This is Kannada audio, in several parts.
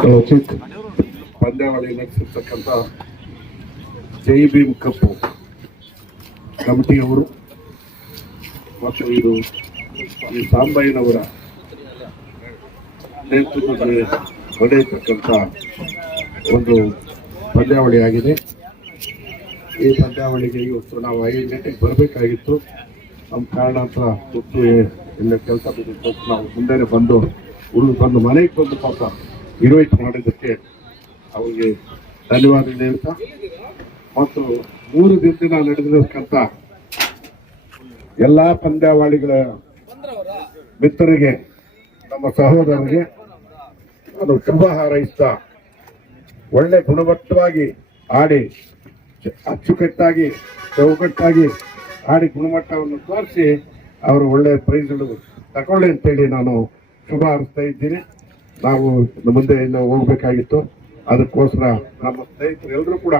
ಕಲೋಚಿತ್ ಪಂದ್ಯಾವಳಿ ನಡೆಸಿರ್ತಕ್ಕಂಥ ಜೈ ಭೀಮ್ ಕಪ್ಪು ಕಮಿಟಿಯವರು ಮತ್ತು ಇದು ಈ ಸಾಂಬಯ್ಯನವರ ನೇತೃತ್ವದಲ್ಲಿ ನಡೆಯತಕ್ಕಂಥ ಒಂದು ಪಂದ್ಯಾವಳಿಯಾಗಿದೆ. ಈ ಪಂದ್ಯಾವಳಿಗೆ ಇವತ್ತು ನಾವು 5 ಗಂಟೆಗೆ ಬರಬೇಕಾಗಿತ್ತು. ನಮ್ಮ ಕಾರಣಾಂತರ ಗೊತ್ತು ಇಲ್ಲ ಕೆಲಸ ಬಿದ್ದು ನಾವು ಮುಂದೆನೆ ಬಂದು ಬಂದು ಮನೆಗೆ ಬಂದು ಪಾಪ ಇನ್ವೈಟ್ ಮಾಡಿದ್ದಕ್ಕೆ ಅವರಿಗೆ ಧನ್ಯವಾದ ಹೇಳ್ತಾ ಮತ್ತು 3 ದಿನದಿಂದ ನಡೆದಿರತಕ್ಕಂಥ ಎಲ್ಲಾ ಪಂದ್ಯಾವಳಿಗಳ ಮಿತ್ರರಿಗೆ ನಮ್ಮ ಸಹೋದರರಿಗೆ ನಾನು ಶುಭ ಹಾರೈಸ್ತಾ ಒಳ್ಳೆ ಗುಣಮಟ್ಟವಾಗಿ ಆಡಿ ಅಚ್ಚುಕಟ್ಟಾಗಿ ಚೌಕಟ್ಟಾಗಿ ಆಡಿ ಗುಣಮಟ್ಟವನ್ನು ತೋರಿಸಿ ಅವರು ಒಳ್ಳೆ ಪ್ರೈಸ್ಗಳು ತಗೊಳ್ಳಿ ಅಂತೇಳಿ ನಾನು ಶುಭ ಹಾರೈಸ್ತಾ ಇದ್ದೀನಿ. ನಾವು ಮುಂದೆ ಇನ್ನು ಹೋಗ್ಬೇಕಾಗಿತ್ತು. ಅದಕ್ಕೋಸ್ಕರ ನಮ್ಮ ಸ್ನೇಹಿತರು ಎಲ್ಲರೂ ಕೂಡ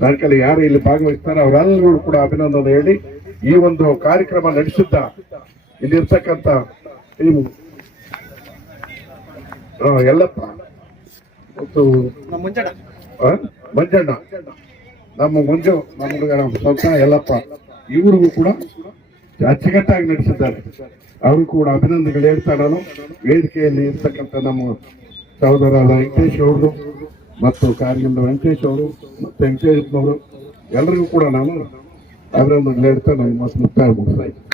ಬ್ಯಾಂಕಲ್ಲಿ ಯಾರು ಇಲ್ಲಿ ಭಾಗವಹಿಸ್ತಾರೆ ಅವರೆಲ್ಲರೂ ಕೂಡ ಅಭಿನಂದನೆ ಹೇಳಿ ಈ ಒಂದು ಕಾರ್ಯಕ್ರಮ ನಡೆಸಿದ್ದ ಇಲ್ಲಿರ್ತಕ್ಕಂಥ ಟೀಮು ಎಲ್ಲಪ್ಪ ಮತ್ತು ಮಂಜಣ್ಣ ನಮ್ಮ ಮಂಜು ನಮ್ಮ ಹುಡುಗ ಸ್ವಲ್ಪ ಎಲ್ಲಪ್ಪ ಇವರಿಗೂ ಕೂಡ ಅಚ್ಚುಕಟ್ಟಾಗಿ ನಡೆಸಿದ್ದಾರೆ. ಅವರು ಕೂಡ ಅಭಿನಂದನೆಗಳು ಹೇಳ್ತಾ ನಾನು ವೇದಿಕೆಯಲ್ಲಿ ಇರ್ತಕ್ಕಂಥ ನಮ್ಮ ಸಹೋದರಾದ ವೆಂಕಟೇಶ್ ಅವರು ಮತ್ತು ಕಾರ್ಯದಿಂದ ವೆಂಕಟೇಶ್ ಅವರು ಮತ್ತು ವೆಂಕಟೇಶ್ನವರು ಎಲ್ಲರಿಗೂ ಕೂಡ ನಾನು ಅಭಿನಂದನೆಗಳು ಹೇಳ್ತಾ ನಾನು ಮತ್ತೆ ಮುಕ್ತಾಯ ಮುಗಿಸ್ತಾ ಇದ್ದೀನಿ.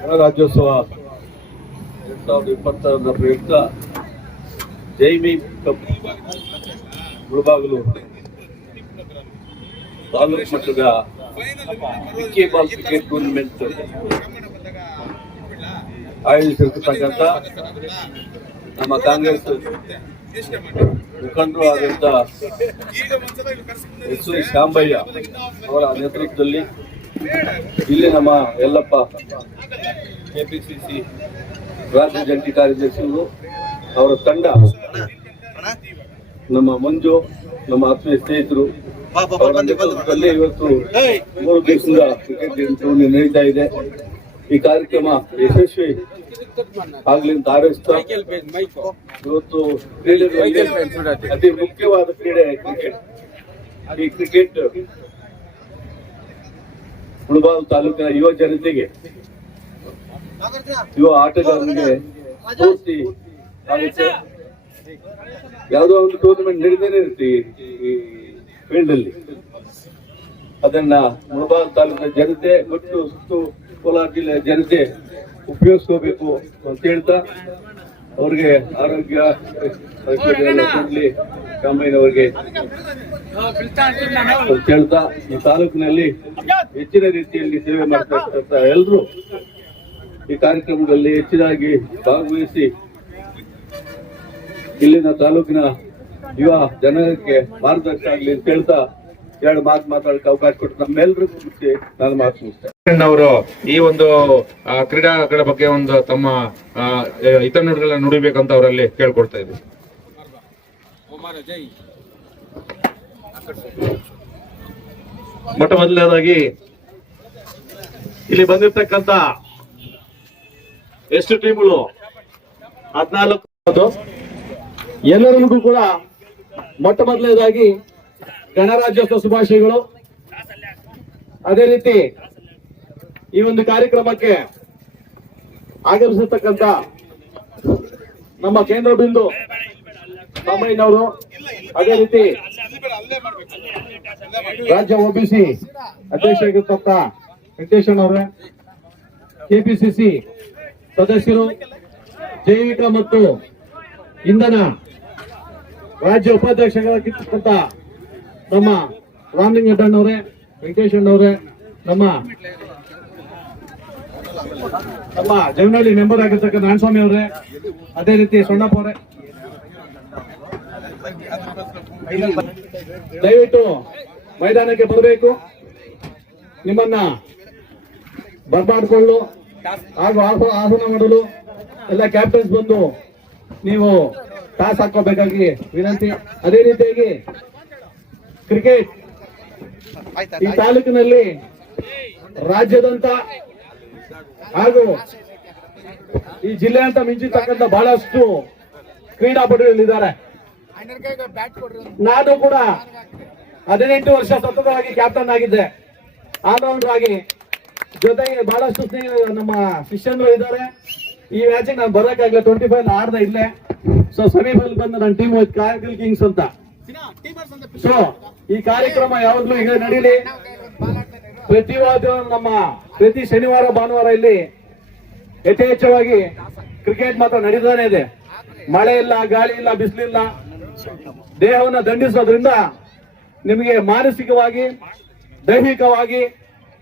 ಗಣರಾಜ್ಯೋತ್ಸವ 2022 ಪ್ರಯುಕ್ತ ಜೈ ಭೀಮ್ ಕಪ್ ಮುಳಬಾಗಿಲು ತಾಲೂಕು ಮಟ್ಟದ ವಿಕ್ಕಿ ಬಾಲ್ ಕ್ರಿಕೆಟ್ ಟೂರ್ನಮೆಂಟ್ ಆಯೋಜಿಸಿರ್ತಕ್ಕಂಥ ನಮ್ಮ ಕಾಂಗ್ರೆಸ್ ಮುಖಂಡರು ಆದಂತ ಎಸ್ ವಿ ಶಾಂಬಯ್ಯ ಅವರ ನೇತೃತ್ವದಲ್ಲಿ ಇಲ್ಲಿ ನಮ್ಮ ಯಲ್ಲಪ್ಪ ಕೆಪಿಸಿಸಿ ರಾಜ್ಯ ಜಂಟಿ ಕಾರ್ಯದರ್ಶಿಗಳು ಅವರ ತಂಡ ನಮ್ಮ ಮಂಜು ನಮ್ಮ ಆತ್ಮೀಯ ಸ್ನೇಹಿತರು ಅವರ ನೇತೃತ್ವದಲ್ಲಿ ಇವತ್ತು 3 ದಿವಸದ ಕ್ರಿಕೆಟ್ ಟೂರ್ನಿ ನಡೀತಾ ಇದೆ. ಈ ಕಾರ್ಯಕ್ರಮ ಯಶಸ್ವಿ ಆಗ್ಲಿ ಅಂತ ಹಾರೈಸ್ತಾ ಇವತ್ತು ಅತಿ ಮುಖ್ಯವಾದ ಕ್ರೀಡೆ ಕ್ರಿಕೆಟ್. ಈ ಕ್ರಿಕೆಟ್ ಮುಳಬಾಗಿಲು ತಾಲೂಕಿನ ಯುವ ಜನತೆಗೆ ಯುವ ಆಟಗಾರರಿಗೆ ಸ್ಫೂರ್ತಿ ಆಗುತ್ತೆ. ಯಾವುದೋ ಒಂದು ಟೂರ್ನಮೆಂಟ್ ನಡೀತಾನೆ ಇರುತ್ತೆ ಈ ಫೀಲ್ಡ್ ಅಲ್ಲಿ. ಅದನ್ನ ಮುಳಬಾಗಿಲು ತಾಲೂಕಿನ ಜನತೆ ಮತ್ತು ಸುತ್ತು ಕೋಲಾರ ಜಿಲ್ಲೆಯ ಜನತೆ ಉಪಯೋಗಿಸ್ಕೋಬೇಕು ಅಂತ ಹೇಳ್ತಾ ಅವ್ರಿಗೆ ಆರೋಗ್ಯ ಕೊಡ್ಲಿ ಕಾಂಬೈನವರಿಗೆ ಅಂತ ಹೇಳ್ತಾ ಈ ತಾಲೂಕಿನಲ್ಲಿ ಹೆಚ್ಚಿನ ರೀತಿಯಲ್ಲಿ ಸೇವೆ ಮಾಡ್ತಾ ಇರ್ತಕ್ಕಂಥ ಎಲ್ಲರೂ ಈ ಕಾರ್ಯಕ್ರಮದಲ್ಲಿ ಹೆಚ್ಚಿನಾಗಿ ಭಾಗವಹಿಸಿ ಇಲ್ಲಿನ ತಾಲೂಕಿನ ಯುವ ಜನರಿಗೆ ಮಾರ್ಗದರ್ಶನ ಆಗಲಿ ಅಂತ ಹೇಳ್ತಾ 2 ಮಾತು ಮಾತಾಡಕ್ಕೆ ಅವಕಾಶ ಕೊಟ್ಟು ನಮ್ಮೆಲ್ಲರೂ ಮುಗಿಸಿ ನಾನು ಮಾತು ಮುಗಿಸ್ತೇನೆ. ಅವರು ಈ ಒಂದು ಕ್ರೀಡಾಗಳ ಬಗ್ಗೆ ಒಂದು ತಮ್ಮ ಹಿತನುಡಿಗಳನ್ನ ನುಡಿಬೇಕಂತ ಅವರಲ್ಲಿ ಕೇಳ್ಕೊಡ್ತಾ ಇದ್ವಿ. ಮೊಟ್ಟ ಮೊದಲನೇದಾಗಿ ಇಲ್ಲಿ ಬಂದಿರ್ತಕ್ಕಂಥ ಎಷ್ಟು ಟೀಮ್ಗಳು 14 ಎಲ್ಲರಿಗೂ ಕೂಡ ಮೊಟ್ಟ ಮೊದಲನೇದಾಗಿ ಗಣರಾಜ್ಯೋತ್ಸವ ಶುಭಾಶಯಗಳು. ಅದೇ ರೀತಿ ಈ ಒಂದು ಕಾರ್ಯಕ್ರಮಕ್ಕೆ ಆಗಮಿಸಿರ್ತಕ್ಕಂಥ ನಮ್ಮ ಕೇಂದ್ರ ಬಿಂದು ಸಾಂಬಯ್ಯನವರು, ಅದೇ ರೀತಿ ರಾಜ್ಯ ಒಬಿಸಿ ಅಧ್ಯಕ್ಷರಾಗಿರ್ತಕ್ಕಂಥ ವೆಂಕಟೇಶಣ್ಣವರೇ, ಕೆಪಿಸಿಸಿ ಸದಸ್ಯರು, ಜೈವಿಕ ಮತ್ತು ಇಂಧನ ರಾಜ್ಯ ಉಪಾಧ್ಯಕ್ಷರಾಗಿರ್ತಕ್ಕಂಥ ನಮ್ಮ ರಾಮಲಿಂಗಣ್ಣವರೇ, ವೆಂಕಟೇಶಣ್ಣವರೇ, ನಮ್ಮ ಜವನಹಳ್ಳಿ ಮೆಂಬರ್ ಆಗಿರ್ತಕ್ಕಂಥ ನಾರಾಯಣಸ್ವಾಮಿ ಅವರೇ, ಅದೇ ರೀತಿ ಸೊಣ್ಣಪ್ಪ ಅವರೇ, ದಯವಿಟ್ಟು ಮೈದಾನಕ್ಕೆ ಬರಬೇಕು. ನಿಮ್ಮನ್ನ ಬರ್ಮಾಡ್ಕೊಳ್ಳು ಹಾಗೂ ಆಹ್ವಾನ ಮಾಡಲು ಎಲ್ಲ ಕ್ಯಾಪ್ಟನ್ಸ್ ಬಂದು ನೀವು ಟಾಸ್ ಹಾಕೋಬೇಕಾಗಿ ವಿನಂತಿ. ಅದೇ ರೀತಿಯಾಗಿ ಕ್ರಿಕೆಟ್ ಈ ತಾಲೂಕಿನಲ್ಲಿ ರಾಜ್ಯದಂತ ಹಾಗೂ ಈ ಜಿಲ್ಲೆ ಅಂತ ಮಿಂಚಿರ್ತಕ್ಕಂಥ ಬಹಳಷ್ಟು ಕ್ರೀಡಾಪಟುಗಳಿದ್ದಾರೆ. ನಾನು ಕೂಡ 18 ವರ್ಷ ಸತತವಾಗಿ ಕ್ಯಾಪ್ಟನ್ ಆಗಿದ್ದೆ, ಆಲ್ರೌಂಡರ್ ಆಗಿ. ಜೊತೆಗೆ ಬಹಳಷ್ಟು ನಮ್ಮ ಶಿಷ್ಯರು ಇದ್ದಾರೆ. ಈ ಮ್ಯಾಚಿಗೆ ನಾನು ಬರೋಕ್ಕಾಗಲ್ಲ, 25 ಆಡ್ದೆ ಇಲ್ಲೇ. ಸೊ ಸೆಮಿಫೈನಲ್ ಬಂದು ನನ್ನ ಟೀಮ್ ಹೋಯ್ತು ಕಾರ್ಗಿಲ್ ಕಿಂಗ್ಸ್ ಅಂತ. ಸೊ ಈ ಕಾರ್ಯಕ್ರಮ ಯಾವಾಗ್ಲೂ ಈಗ ನಡೀಲಿ. ಪ್ರತಿ ಶನಿವಾರ ಭಾನುವಾರ ಇಲ್ಲಿ ಯಥೇಚ್ಛವಾಗಿ ಕ್ರಿಕೆಟ್ ಮಾತ್ರ ನಡೀತಾನೆ ಇದೆ. ಮಳೆ ಇಲ್ಲ, ಗಾಳಿ ಇಲ್ಲ, ಬಿಸಿಲಿಲ್ಲ. ದೇಹವನ್ನ ದಂಡಿಸೋದ್ರಿಂದ ನಿಮಗೆ ಮಾನಸಿಕವಾಗಿ, ದೈಹಿಕವಾಗಿ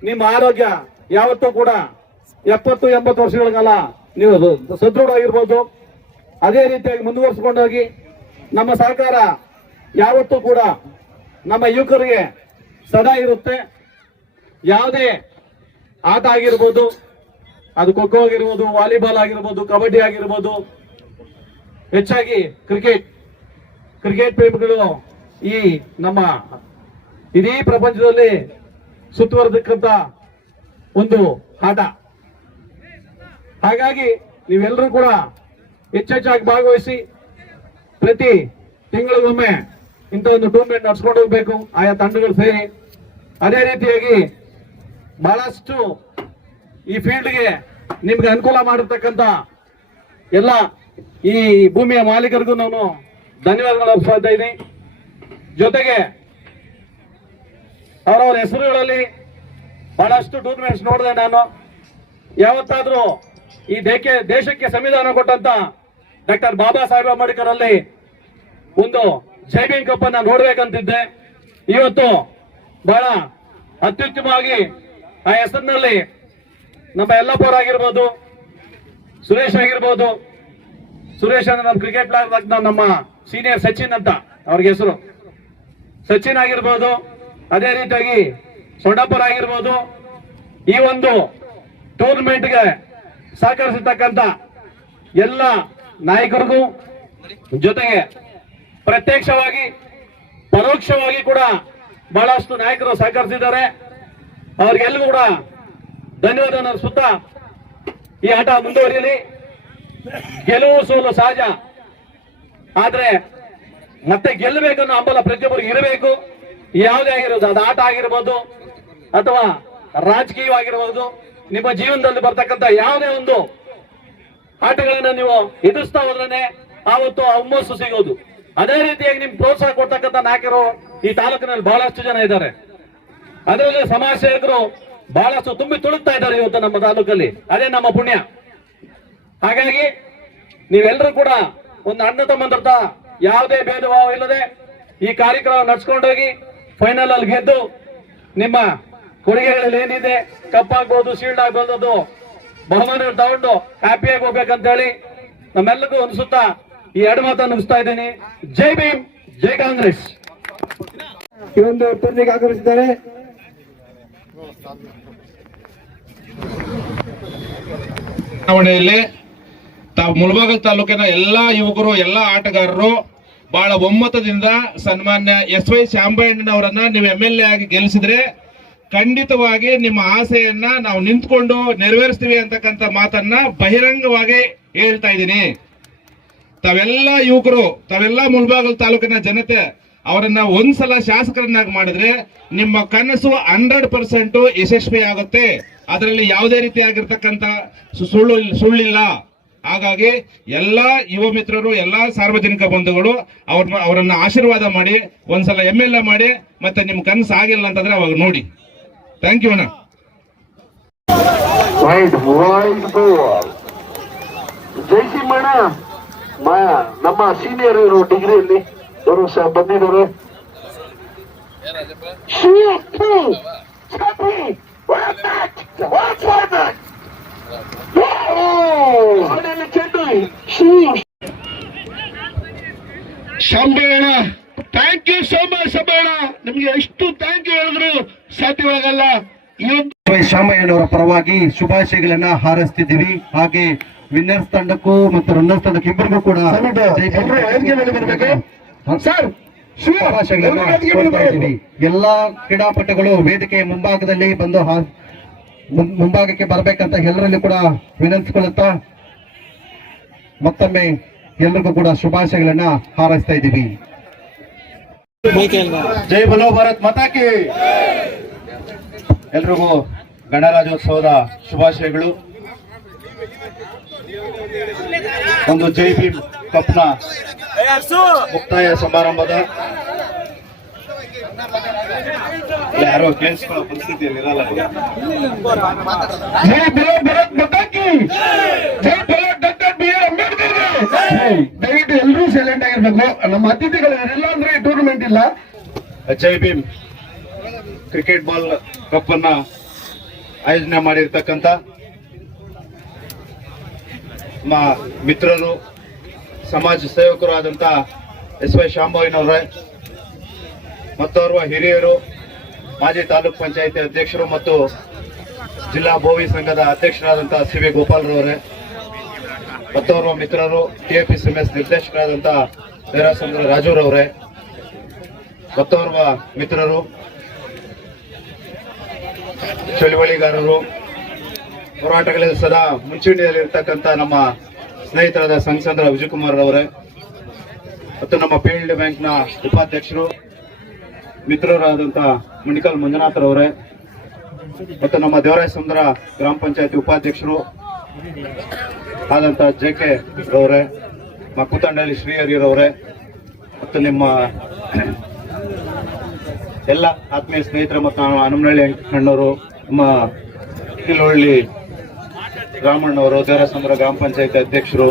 ನಿಮ್ಮ ಆರೋಗ್ಯ ಯಾವತ್ತೂ ಕೂಡ 70-80 ವರ್ಷಗಳ ಕಾಲ ನೀವು ಸದೃಢವಾಗಿರ್ಬೋದು. ಅದೇ ರೀತಿಯಾಗಿ ಮುಂದುವರಿಸಿಕೊಂಡೋಗಿ ನಮ್ಮ ಸರ್ಕಾರ ಯಾವತ್ತೂ ಕೂಡ ನಮ್ಮ ಯುವಕರಿಗೆ ಸದಾ ಇರುತ್ತೆ. ಯಾವುದೇ ಆಟ ಆಗಿರ್ಬೋದು, ಅದು ಖೋ ಖೋ ಆಗಿರ್ಬೋದು, ವಾಲಿಬಾಲ್ ಆಗಿರ್ಬೋದು, ಕಬಡ್ಡಿ ಆಗಿರ್ಬೋದು, ಹೆಚ್ಚಾಗಿ ಕ್ರಿಕೆಟ್ ಪ್ರೇಮಿಗಳು ಈ ನಮ್ಮ ಇಡೀ ಪ್ರಪಂಚದಲ್ಲಿ ಸುತ್ತುವರೆದಕ್ಕಂತ ಒಂದು ಆಟ. ಹಾಗಾಗಿ ನೀವೆಲ್ಲರೂ ಕೂಡ ಹೆಚ್ಚೆಚ್ಚಾಗಿ ಭಾಗವಹಿಸಿ ಪ್ರತಿ ತಿಂಗಳಿಗೊಮ್ಮೆ ಇಂಥ ಒಂದು ಟೂರ್ನಮೆಂಟ್ ನಡ್ಸ್ಕೊಂಡು ಹೋಗ್ಬೇಕು, ಆಯಾ ತಂಡಗಳು ಸೇರಿ. ಅದೇ ರೀತಿಯಾಗಿ ಬಹಳಷ್ಟು ಈ ಫೀಲ್ಡ್ಗೆ ನಿಮ್ಗೆ ಅನುಕೂಲ ಮಾಡಿರ್ತಕ್ಕಂಥ ಎಲ್ಲ ಈ ಭೂಮಿಯ ಮಾಲೀಕರಿಗೂ ನಾನು ಧನ್ಯವಾದಗಳು ಅರ್ಪಿಸ್ತಾ ಇದ್ದೀನಿ. ಜೊತೆಗೆ ಅವರವರ ಹೆಸರುಗಳಲ್ಲಿ ಬಹಳಷ್ಟು ಟೂರ್ನಮೆಂಟ್ಸ್ ನೋಡಿದೆ ನಾನು. ಯಾವತ್ತಾದ್ರೂ ಈ ದೇಶಕ್ಕೆ ಸಂವಿಧಾನ ಕೊಟ್ಟಂತ ಡಾಕ್ಟರ್ ಬಾಬಾ ಸಾಹೇಬ್ ಅಂಬೇಡ್ಕರ್ ಅಲ್ಲಿ ಒಂದು ಜೈ ಭೀಮ್ ಕಪ್ ಅನ್ನ ನೋಡ್ಬೇಕಂತಿದ್ದೆ. ಇವತ್ತು ಬಹಳ ಅತ್ಯುತ್ತಮವಾಗಿ ಆ ಹೆಸರಿನಲ್ಲಿ ನಮ್ಮ ಯಲ್ಲಪ್ಪವ್ರು ಆಗಿರ್ಬೋದು, ಸುರೇಶ್ ಆಗಿರ್ಬೋದು. ಸುರೇಶ್ ಅಂದ್ರೆ ನಮ್ಮ ಕ್ರಿಕೆಟ್ ಪ್ಲೇಯರ್, ನಮ್ಮ ಸೀನಿಯರ್ ಸಚಿನ್ ಅಂತ ಅವ್ರಿಗೆ ಹೆಸರು, ಸಚಿನ್ ಆಗಿರ್ಬೋದು. ಅದೇ ರೀತಿಯಾಗಿ ಸೊಂಡಪ್ಪರ್ ಆಗಿರ್ಬೋದು. ಈ ಒಂದು ಟೂರ್ನಮೆಂಟ್ಗೆ ಸಹಕರಿಸತಕ್ಕಂತ ಎಲ್ಲ ನಾಯಕರಿಗೂ, ಜೊತೆಗೆ ಪ್ರತ್ಯಕ್ಷವಾಗಿ ಪರೋಕ್ಷವಾಗಿ ಕೂಡ ಬಹಳಷ್ಟು ನಾಯಕರು ಸಹಕರಿಸಿದ್ದಾರೆ. ಅವ್ರಿಗೆಲ್ಲೂ ಕೂಡ ಧನ್ಯವಾದ ಅರ್ಪಿಸುತ್ತಾ ಈ ಆಟ ಮುಂದುವರಿಯಲಿ. ಗೆಲುವು ಸೋಲು ಸಹಜ, ಆದ್ರೆ ಮತ್ತೆ ಗೆಲ್ಲಬೇಕನ್ನೋ ಹಂಬಲ ಪ್ರತಿಯೊಬ್ಬರಿಗೆ ಇರಬೇಕು. ಯಾವುದೇ ಆಗಿರೋದು, ಅದು ಆಟ ಆಗಿರ್ಬೋದು ಅಥವಾ ರಾಜಕೀಯವಾಗಿರ್ಬೋದು, ನಿಮ್ಮ ಜೀವನದಲ್ಲಿ ಬರ್ತಕ್ಕಂಥ ಯಾವುದೇ ಒಂದು ಆಟಗಳನ್ನ ನೀವು ಎದುರಿಸ್ತಾ ಹೋದ್ರೆ ಆವತ್ತು ಹುಮ್ಮಸ್ಸು ಸಿಗೋದು. ಅದೇ ರೀತಿಯಾಗಿ ನಿಮ್ಗೆ ಪ್ರೋತ್ಸಾಹ ಕೊಡ್ತಕ್ಕಂಥ ನಾಯಕರು ಈ ತಾಲೂಕಿನಲ್ಲಿ ಬಹಳಷ್ಟು ಜನ ಇದ್ದಾರೆ. ಅದರಲ್ಲಿ ಸಮಾಜ ಸೇವಕರು ಬಹಳಷ್ಟು ತುಂಬಿ ತುಳುಕ್ತಾ ಇದ್ದಾರೆ ಇವತ್ತು ನಮ್ಮ ತಾಲೂಕಲ್ಲಿ. ಅದೇ ನಮ್ಮ ಪುಣ್ಯ. ಹಾಗಾಗಿ ನೀವೆಲ್ಲರೂ ಕೂಡ ಒಂದು ಅಣ್ಣ ತಮ್ಮಂತ ಯಾವುದೇ ಭೇದ ಭಾವ ಇಲ್ಲದೆ ಈ ಕಾರ್ಯಕ್ರಮ ನಡ್ಸ್ಕೊಂಡೋಗಿ ಫೈನಲ್ ಅಲ್ಲಿ ಗೆದ್ದು ನಿಮ್ಮ ಕೊಡುಗೆಗಳಲ್ಲಿ ಏನಿದೆ, ಕಪ್ ಆಗ್ಬೋದು, ಶೀಲ್ಡ್ ಆಗ್ಬೋದು, ಅದು ಬಹುಮಾನ ತಗೊಂಡು ಹ್ಯಾಪಿಯಾಗಿ ಹೋಗ್ಬೇಕಂತ ಹೇಳಿ ನಮ್ಮೆಲ್ಲರಿಗೂ ಅನ್ಸುತ್ತಾ ಈ ಎರಡು ಮಾತನ್ನು ಮುಗಿಸ್ತಾ ಇದ್ದೀನಿ. ಜೈ ಭೀಮ್, ಜೈ ಕಾಂಗ್ರೆಸ್. ಈ ಒಂದು ಟೂರ್ನಿಗೆ ಆಗಮಿಸಿದ್ದಾರೆ ಚುನಾವಣೆಯಲ್ಲಿ ತಾವು ಮುಳಬಾಗಿಲು ತಾಲೂಕಿನ ಎಲ್ಲಾ ಯುವಕರು, ಎಲ್ಲಾ ಆಟಗಾರರು ಬಹಳ ಒಮ್ಮತದಿಂದ ಸನ್ಮಾನ್ಯ ಎಸ್.ವೈ. ಶ್ಯಾಂಬಣ್ಣನವರನ್ನ ನೀವು MLA ಆಗಿ ಗೆಲ್ಲಿಸಿದ್ರೆ ಖಂಡಿತವಾಗಿ ನಿಮ್ಮ ಆಸೆಯನ್ನ ನಾವು ನಿಂತ್ಕೊಂಡು ನೆರವೇರಿಸ್ತೀವಿ ಅಂತಕ್ಕಂಥ ಮಾತನ್ನ ಬಹಿರಂಗವಾಗಿ ಹೇಳ್ತಾ ಇದ್ದೀನಿ. ತಾವೆಲ್ಲ ಯುವಕರು, ತಾವೆಲ್ಲ ಮುಳಬಾಗಿಲು ತಾಲೂಕಿನ ಜನತೆ ಅವರನ್ನ ಒಂದ್ಸಲ ಶಾಸಕರನ್ನಾಗಿ ಮಾಡಿದ್ರೆ ನಿಮ್ಮ ಕನಸು 100% ಯಶಸ್ವಿ ಆಗುತ್ತೆ. ಅದರಲ್ಲಿ ಯಾವುದೇ ರೀತಿಯಾಗಿರ್ತಕ್ಕಂಥ ಸುಳ್ಳಿಲ್ಲ. ಹಾಗಾಗಿ ಎಲ್ಲಾ ಯುವ ಮಿತ್ರರು, ಎಲ್ಲಾ ಸಾರ್ವಜನಿಕ ಬಂಧುಗಳು ಅವರನ್ನ ಆಶೀರ್ವಾದ ಮಾಡಿ ಒಂದ್ಸಲ MLA ಮಾಡಿ, ಮತ್ತೆ ನಿಮ್ ಕನಸು ಆಗಿಲ್ಲ ಅಂತಂದ್ರೆ ಅವಾಗ ನೋಡಿ. ಥ್ಯಾಂಕ್ ಯು ಅಣ್ಣ. ಜಯಸಿಂಹಣ್ಣ ನಮ್ಮ ಸೀನಿಯರ್ ಇವರು ಡಿಗ್ರಿಯಲ್ಲಿ ಅವರು ಸಹ ಬಂದಿದ್ದಾರೆ. ಸಂಬೇಣ, ಥ್ಯಾಂಕ್ ಯು ಸೋ ಮಚ್. ಸಂಬೇಣ, ನಿಮ್ಗೆ ಎಷ್ಟು ಥ್ಯಾಂಕ್ ಯು ಹೇಳಿದ್ರು ಸಾಧ್ಯವಾಗಲ್ಲ. ಶಾಮಯ್ಯನವರ ಪರವಾಗಿ ಶುಭಾಶಯಗಳನ್ನ ಹಾರೈಸ್ತಿದ್ದೀವಿ. ಹಾಗೆ ವಿನ್ನರ್ಸ್ ತಂಡಕ್ಕೂ ಮತ್ತು ರನ್ನರ್ಸ್ ತಂಡಕ್ಕೆ ಇಬ್ಬರಿಗೂ ಕೂಡ ಎಲ್ಲಾ ಕ್ರೀಡಾಪಟುಗಳು ವೇದಿಕೆಯ ಮುಂಭಾಗದಲ್ಲಿ ಬಂದು ಮುಂಭಾಗಕ್ಕೆ ಬರಬೇಕಂತ ಎಲ್ಲರಲ್ಲಿ ಕೂಡ ವಿನಂತಿಸಿಕೊಳ್ಳುತ್ತಾ ಮತ್ತೊಮ್ಮೆ ಎಲ್ರಿಗೂ ಕೂಡ ಶುಭಾಶಯಗಳನ್ನ ಹಾರೈಸ್ತಾ ಇದ್ದೀವಿ. ಜೈ ಬಲೋ ಭಾರತ್ ಮಾತಾ ಕಿ. ಎಲ್ರಿಗೂ ಗಣರಾಜ್ಯೋತ್ಸವದ ಶುಭಾಶಯಗಳು. ಒಂದು ಜೈ ಭೀಮ್ ಕಪ್ನ ಮುಕ್ತಾಯ ಸಮಾರಂಭದ ಯಾರೋ ಕೇಳಿಸ್ಕೊಳ್ಳೋ ಪರಿಸ್ಥಿತಿಯಲ್ಲಿ ಇರಲ್ಲ. ಜೈ ಬಲೋ ಭಾರತ್ ಮಾತಾ ಕಿ. ಜೈ ಬಲೋ ಡಾಕ್ಟರ್ BR ಅಂಬೇಡ್ಕರ್. ದಯವಿಟ್ಟು ಎಲ್ಲರೂ ಸೈಲೆಂಟ್ ಆಗಿರ್ಬೇಕು. ನಮ್ಮ ಅತಿಥಿಗಳು ಇಲ್ಲ ಅಂದ್ರೆ ಟೂರ್ನಮೆಂಟ್ ಇಲ್ಲ. ಜೈ ಭೀಮ್ ಕ್ರಿಕೆಟ್ ಬಾಲ್ ಕಪ್ ಅನ್ನ ಆಯೋಜನೆ ಮಾಡಿರ್ತಕ್ಕಂಥ ನಮ್ಮ ಮಿತ್ರರು, ಸಮಾಜ ಸೇವಕರು ಆದಂತ SY ಶಾಂಭವಿನವರೇ, ಮತ್ತೋರ್ವ ಹಿರಿಯರು, ಮಾಜಿ ತಾಲೂಕ್ ಪಂಚಾಯತಿ ಅಧ್ಯಕ್ಷರು ಮತ್ತು ಜಿಲ್ಲಾ ಬೋವಿ ಸಂಘದ ಅಧ್ಯಕ್ಷರಾದಂತ CV ಗೋಪಾಲ್ರವರೇ, ಮತ್ತೋರ್ವ ಮಿತ್ರರು KPCMS ನಿರ್ದೇಶಕರಾದಂತ ದೇರಾಸಂದ್ರ ರಾಜೂರವರೇ, ಮತ್ತೋರ್ವ ಮಿತ್ರರು ಚಳುವಳಿಗಾರರು, ಹೋರಾಟಗಳಲ್ಲಿ ಸದಾ ಮುಂಚೂಣಿಯಲ್ಲಿರ್ತಕ್ಕಂಥ ನಮ್ಮ ಸ್ನೇಹಿತರಾದ ಸಂಸಂದ್ರ ವಿಜಯಕುಮಾರ್ ಅವರೇ, ಮತ್ತು ನಮ್ಮ PLD ಬ್ಯಾಂಕ್ನ ಉಪಾಧ್ಯಕ್ಷರು ಮಿತ್ರರಾದಂತ ಮುಣಿಕಲ್ ಮಂಜುನಾಥರವರೇ, ಮತ್ತು ನಮ್ಮ ದೇವರಾಯ ಸಮುದ್ರ ಗ್ರಾಮ ಪಂಚಾಯತಿ ಉಪಾಧ್ಯಕ್ಷರು ಆದಂತ JK ರವರೇ, ನಮ್ಮ ಕೂತಂಡಳ್ಳಿ ಶ್ರೀಹರಿರವರೇ, ಮತ್ತು ನಿಮ್ಮ ಎಲ್ಲ ಆತ್ಮೀಯ ಸ್ನೇಹಿತರು ಮತ್ತು ಹನುಮನಹಳ್ಳಿ ಅಣ್ಣವರು, ನಮ್ಮ ಕಿಲೊಳ್ಳಿ ರಾಮಣ್ಣವರು, ದೇವರಸಂದ್ರ ಗ್ರಾಮ ಪಂಚಾಯತಿ ಅಧ್ಯಕ್ಷರು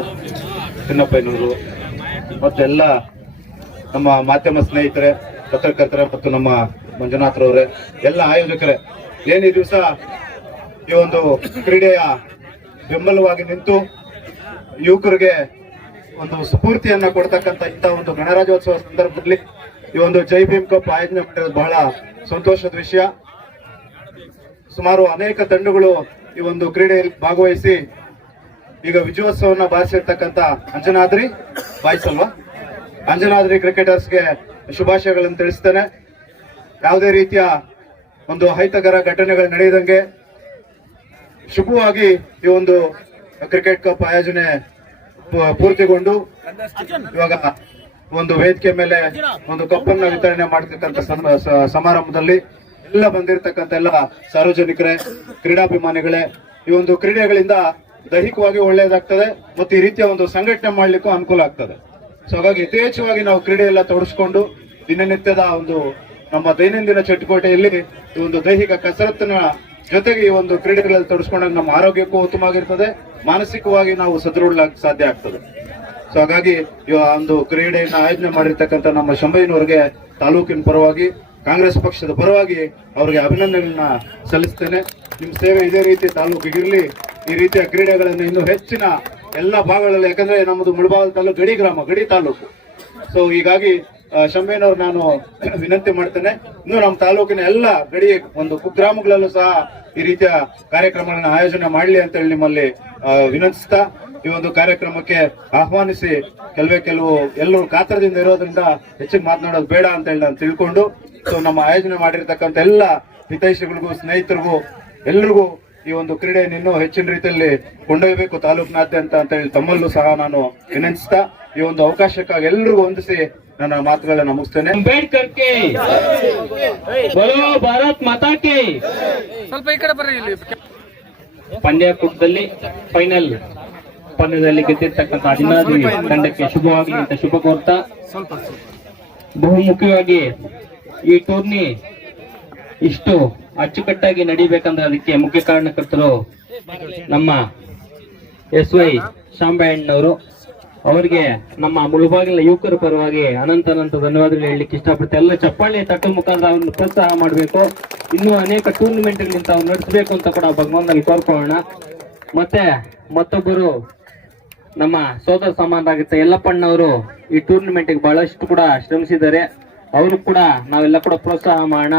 ಚಿನ್ನಪ್ಪಯ್ಯನವರು, ಮತ್ತೆಲ್ಲ ನಮ್ಮ ಮಾಧ್ಯಮ ಸ್ನೇಹಿತರೆ, ಪತ್ರಕರ್ತರೆ ಮತ್ತು ನಮ್ಮ ಮಂಜುನಾಥರವರೇ, ಎಲ್ಲ ಆಯೋಜಕರೇ, ಏನ್ ಈ ದಿವಸ ಈ ಒಂದು ಕ್ರೀಡೆಯ ಬೆಂಬಲವಾಗಿ ನಿಂತು ಯುವಕರಿಗೆ ಒಂದು ಸ್ಫೂರ್ತಿಯನ್ನ ಕೊಡ್ತಕ್ಕಂಥ ಇಂಥ ಒಂದು ಗಣರಾಜ್ಯೋತ್ಸವ ಸಂದರ್ಭದಲ್ಲಿ ಈ ಒಂದು ಜೈ ಭೀಮ್ ಕಪ್ ಆಯೋಜನೆ ಮಾಡಿರೋದು ಬಹಳ ಸಂತೋಷದ ವಿಷಯ. ಸುಮಾರು ಅನೇಕ ತಂಡಗಳು ಈ ಒಂದು ಕ್ರೀಡೆಯಲ್ಲಿ ಭಾಗವಹಿಸಿ ಈಗ ವಿಜಯೋತ್ಸವನ್ನ ಬಾರಿಸಿರ್ತಕ್ಕಂಥ ಅಂಜನಾದ್ರಿ ಬಾಯ್ಸ್ ಅಲ್ವಾ, ಅಂಜನಾದ್ರಿ ಕ್ರಿಕೆಟರ್ಸ್ಗೆ ಶುಭಾಶಯಗಳನ್ನು ತಿಳಿಸ್ತೇನೆ. ಯಾವುದೇ ರೀತಿಯ ಒಂದು ಅಹಿತಕರ ಘಟನೆಗಳು ನಡೆಯದಂಗೆ ಶುಭವಾಗಿ ಈ ಒಂದು ಕ್ರಿಕೆಟ್ ಕಪ್ ಆಯೋಜನೆ ಪೂರ್ತಿಗೊಂಡು ಇವಾಗ ಒಂದು ವೇದಿಕೆ ಮೇಲೆ ಒಂದು ಕಪ್ಪನ್ನ ವಿತರಣೆ ಮಾಡತಕ್ಕಂಥ ಸಮಾರಂಭದಲ್ಲಿ ಎಲ್ಲ ಬಂದಿರತಕ್ಕಂಥ ಎಲ್ಲ ಸಾರ್ವಜನಿಕರೇ, ಕ್ರೀಡಾಭಿಮಾನಿಗಳೇ, ಈ ಒಂದು ಕ್ರೀಡೆಗಳಿಂದ ದೈಹಿಕವಾಗಿ ಒಳ್ಳೆಯದಾಗ್ತದೆ ಮತ್ತು ಈ ರೀತಿಯ ಒಂದು ಸಂಘಟನೆ ಮಾಡ್ಲಿಕ್ಕೂ ಅನುಕೂಲ ಆಗ್ತದೆ. ಸೊ ಹಾಗಾಗಿ ಯಥೇಚ್ಛವಾಗಿ ನಾವು ಕ್ರೀಡೆಯೆಲ್ಲ ತೊಡಗಿಸ್ಕೊಂಡು ದಿನನಿತ್ಯದ ಒಂದು ನಮ್ಮ ದೈನಂದಿನ ಚಟುವಟಿಕೆಯಲ್ಲಿ ಈ ಒಂದು ದೈಹಿಕ ಕಸರತ್ತಿನ ಜೊತೆಗೆ ಈ ಒಂದು ಕ್ರೀಡೆಗಳಲ್ಲಿ ತೊಡಗಿಸ್ಕೊಂಡಾಗ ನಮ್ಮ ಆರೋಗ್ಯಕ್ಕೂ ಉತ್ತಮವಾಗಿರ್ತದೆ, ಮಾನಸಿಕವಾಗಿ ನಾವು ಸದೃಢಲಾಗ ಸಾಧ್ಯ ಆಗ್ತದೆ. ಸೊ ಹಾಗಾಗಿ ಈ ಒಂದು ಕ್ರೀಡೆಯನ್ನ ಆಯೋಜನೆ ಮಾಡಿರ್ತಕ್ಕಂಥ ನಮ್ಮ ಶಂಭಯ್ಯನವರಿಗೆ ತಾಲೂಕಿನ ಪರವಾಗಿ, ಕಾಂಗ್ರೆಸ್ ಪಕ್ಷದ ಪರವಾಗಿ ಅವರಿಗೆ ಅಭಿನಂದನೆಗಳನ್ನ ಸಲ್ಲಿಸ್ತೇನೆ. ನಿಮ್ಮ ಸೇವೆ ಇದೇ ರೀತಿ ತಾಲೂಕಿಗಿರ್ಲಿ, ಈ ರೀತಿಯ ಕ್ರೀಡೆಗಳನ್ನು ಇನ್ನೂ ಹೆಚ್ಚಿನ ಎಲ್ಲ ಭಾಗಗಳಲ್ಲಿ, ಯಾಕಂದ್ರೆ ನಮ್ಮದು ಮುಳಬಾಗಿಲು ತಾಲೂಕು ಗಡಿ ಗ್ರಾಮ, ಗಡಿ ತಾಲೂಕು. ಸೊ ಹೀಗಾಗಿ ಶಂಭಯ್ಯನವ್ರು ನಾನು ವಿನಂತಿ ಮಾಡ್ತೇನೆ, ಇನ್ನು ನಮ್ಮ ತಾಲೂಕಿನ ಎಲ್ಲ ಗಡಿ ಒಂದು ಕುಗ್ರಾಮಗಳಲ್ಲೂ ಸಹ ಈ ರೀತಿಯ ಕಾರ್ಯಕ್ರಮಗಳನ್ನ ಆಯೋಜನೆ ಮಾಡಲಿ ಅಂತ ಹೇಳಿ ನಿಮ್ಮಲ್ಲಿ ವಿನಂತಿಸ್ತಾ, ಈ ಒಂದು ಕಾರ್ಯಕ್ರಮಕ್ಕೆ ಆಹ್ವಾನಿಸಿ ಕೆಲವು ಎಲ್ಲರೂ ಕಾತರದಿಂದ ಇರೋದ್ರಿಂದ ಹೆಚ್ಚಿಗೆ ಮಾತನಾಡೋದು ಬೇಡ ಅಂತ ಹೇಳಿ ನಾನು ತಿಳ್ಕೊಂಡು, ಸೊ ನಮ್ಮ ಆಯೋಜನೆ ಮಾಡಿರ್ತಕ್ಕಂಥ ಎಲ್ಲ ಹಿತೈಷಿಗಳಿಗೂ, ಸ್ನೇಹಿತರಿಗೂ, ಎಲ್ರಿಗೂ ಈ ಒಂದು ಕ್ರೀಡೆಯನ್ನು ಇನ್ನೂ ಹೆಚ್ಚಿನ ರೀತಿಯಲ್ಲಿ ಕೊಂಡೊಯ್ಯಬೇಕು ತಾಲೂಕಿನಾದ್ಯಂತ ಅಂತ ಹೇಳಿ ತಮ್ಮಲ್ಲೂ ಸಹ ನಾನು ವಿನಂತಿಸ್ತಾ, ಈ ಒಂದು ಅವಕಾಶಕ್ಕಾಗಿ ಎಲ್ರಿಗೂ ಹೊಂದಿಸಿ ನನ್ನ ಮಾತುಗಳನ್ನ ಮುಗಿಸ್ತೇನೆ. ಅಂಬೇಡ್ಕರ್ ಕೆ ಬೋಲೋ ಭಾರತ್ ಮಾತಾ ಕಿ. ಸ್ವಲ್ಪ ಈ ಕಡೆ ಬರ್ರಿ. ಇಲ್ಲಿ ಪಂದ್ಯಾಕೂಟದಲ್ಲಿ ಫೈನಲ್ ಪಂದ್ಯದಲ್ಲಿ ಗೆದ್ದಿರ್ತಕ್ಕಂಥ ಅಜನಾದ್ರಿ ತಂಡಕ್ಕೆ ಶುಭವಾಗಲಿ ಅಂತ ಶುಭ ಕೋರ್ತಾ, ಬಹುಮುಖ್ಯವಾಗಿ ಈ ಟೂರ್ನಿ ಇಷ್ಟು ಅಚ್ಚುಕಟ್ಟಾಗಿ ನಡೀಬೇಕಂದ್ರೆ ಅದಕ್ಕೆ ಮುಖ್ಯ ಕಾರಣಕರ್ತರು ನಮ್ಮ SY ಶಾಂಬಯ್ಯಣ್ಣವರು. ಅವರಿಗೆ ನಮ್ಮ ಮುಳುಬಾಗಿಲ ಯುವಕರ ಪರವಾಗಿ ಅನಂತ ಧನ್ಯವಾದಗಳು ಹೇಳಲಿಕ್ಕೆ ಇಷ್ಟಪಡ್ತೇವೆ. ಎಲ್ಲ ಚಪ್ಪಾಳೆ ತಟ್ಟು ಮುಖಾಂತರ ಅವ್ರನ್ನ ಪ್ರೋತ್ಸಾಹ ಮಾಡಬೇಕು, ಇನ್ನೂ ಅನೇಕ ಟೂರ್ನಿಮೆಂಟ್ಗಳಿಂದ ಅವ್ರು ನಡೆಸಬೇಕು ಅಂತ ಕೂಡ ಭಗವಂತನಲ್ಲಿ ಕೋರ್ಕೊಳ್ಳೋಣ. ಮತ್ತೆ ಮತ್ತೊಬ್ಬರು ನಮ್ಮ ಸೋದರ ಸಮಾನರಾಗುತ್ತೆ ಯಲ್ಲಪ್ಪಣ್ಣವರು ಈ ಟೂರ್ನಿಮೆಂಟ್ಗೆ ಬಹಳಷ್ಟು ಕೂಡ ಶ್ರಮಿಸಿದ್ದಾರೆ, ಅವರು ಕೂಡ ನಾವೆಲ್ಲ ಕೂಡ ಪ್ರೋತ್ಸಾಹ ಮಾಡೋಣ.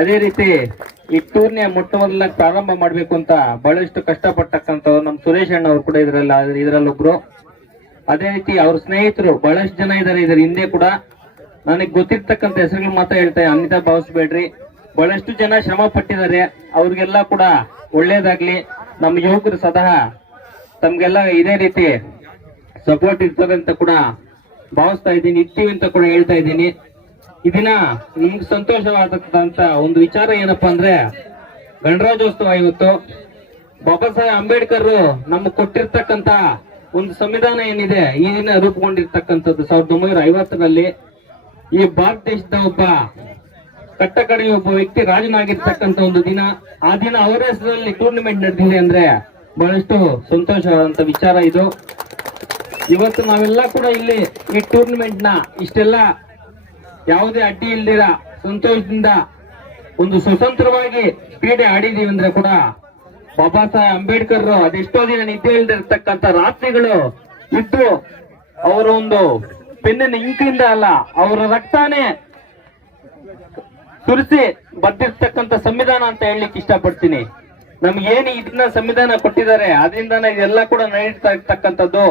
ಅದೇ ರೀತಿ ಈ ಟೂರ್ನಿಯ ಮೊಟ್ಟ ಮೊದಲಾಗಿ ಪ್ರಾರಂಭ ಮಾಡಬೇಕು ಅಂತ ಬಹಳಷ್ಟು ಕಷ್ಟಪಟ್ಟಕ್ಕಂಥವ್ರು ನಮ್ಮ ಸುರೇಶ್ ಅಣ್ಣ ಅವರು ಕೂಡ ಇದರಲ್ಲೊಬ್ರು. ಅದೇ ರೀತಿ ಅವ್ರ ಸ್ನೇಹಿತರು ಬಹಳಷ್ಟು ಜನ ಇದ್ದಾರೆ ಇದರ ಹಿಂದೆ ಕೂಡ. ನನಗೆ ಗೊತ್ತಿರ್ತಕ್ಕಂಥ ಹೆಸರುಗಳು ಮಾತ್ರ ಹೇಳ್ತಾ ಅನ್ಯತಾ ಭಾವಿಸ್ಬೇಡ್ರಿ. ಬಹಳಷ್ಟು ಜನ ಶ್ರಮ ಪಟ್ಟಿದ್ದಾರೆ, ಅವ್ರಿಗೆಲ್ಲ ಕೂಡ ಒಳ್ಳೇದಾಗ್ಲಿ. ನಮ್ಮ ಯುವಕರು ಸದಾ ತಮ್ಗೆಲ್ಲ ಇದೇ ರೀತಿ ಸಪೋರ್ಟ್ ಇರ್ತಾರೆ ಅಂತ ಕೂಡ ಭಾವಿಸ್ತಾ ಇದ್ದೀನಿ, ಇರ್ತೀವಿ ಅಂತ ಕೂಡ ಹೇಳ್ತಾ ಇದ್ದೀನಿ. ಇದನ್ನ ನಿಮ್ಗೆ ಸಂತೋಷವಾದಂತ ಒಂದು ವಿಚಾರ ಏನಪ್ಪಾ ಅಂದ್ರೆ ಗಣರಾಜ್ಯೋತ್ಸವ ಇವತ್ತು. ಬಾಬಾ ಸಾಹೇಬ್ ಅಂಬೇಡ್ಕರ್ ನಮ್ಗೆ ಕೊಟ್ಟಿರ್ತಕ್ಕಂತ ಒಂದು ಸಂವಿಧಾನ ಏನಿದೆ ಈ ದಿನ ರೂಪುಗೊಂಡಿರ್ತಕ್ಕಂಥದ್ದು 1950ರಲ್ಲಿ. ಈ ಭಾರತ ದೇಶದ ಒಬ್ಬ ಕಟ್ಟಕಡೆಯ ಒಬ್ಬ ವ್ಯಕ್ತಿ ರಾಜನಾಗಿರ್ತಕ್ಕಂಥ ಒಂದು ದಿನ. ಆ ದಿನ ಅವರ ಹೆಸರಲ್ಲಿ ಟೂರ್ನಿಮೆಂಟ್ ನಡೆದಿದೆ ಅಂದ್ರೆ ಬಹಳಷ್ಟು ಸಂತೋಷವಾದಂತ ವಿಚಾರ ಇದು. ಇವತ್ತು ನಾವೆಲ್ಲ ಕೂಡ ಇಲ್ಲಿ ಈ ಟೂರ್ನಿಮೆಂಟ್ ನ ಇಷ್ಟೆಲ್ಲ ಯಾವುದೇ ಅಡ್ಡಿ ಇಲ್ದಿರ ಸಂತೋಷದಿಂದ ಒಂದು ಸ್ವತಂತ್ರವಾಗಿ ಕ್ರೀಡೆ ಆಡಿದೀವಿ ಅಂದ್ರೆ ಕೂಡ ಬಾಬಾ ಸಾಹೇಬ್ ಅಂಬೇಡ್ಕರ್ ಅದೆಷ್ಟೋ ದಿನ ನಿದ್ದೆ ಇಲ್ದಿರ್ತಕ್ಕಂಥ ರಾತ್ರಿಗಳು ಇದ್ದು ಅವರ ಒಂದು ಪೆನ್ನಿನ ಇಂಕಿಂದ ಅಲ್ಲ, ಅವರ ರಕ್ತಾನೇ ಸುರಿಸಿ ಬದ್ದಿರ್ತಕ್ಕಂಥ ಸಂವಿಧಾನ ಅಂತ ಹೇಳಲಿಕ್ಕೆ ಇಷ್ಟಪಡ್ತೀನಿ. ನಮ್ಗೇನು ಇದನ್ನ ಸಂವಿಧಾನ ಕೊಟ್ಟಿದ್ದಾರೆ ಅದರಿಂದಾನೇ ಇದೆಲ್ಲ ಕೂಡ ನಡೀತಾ ಇರ್ತಕ್ಕಂಥದ್ದು.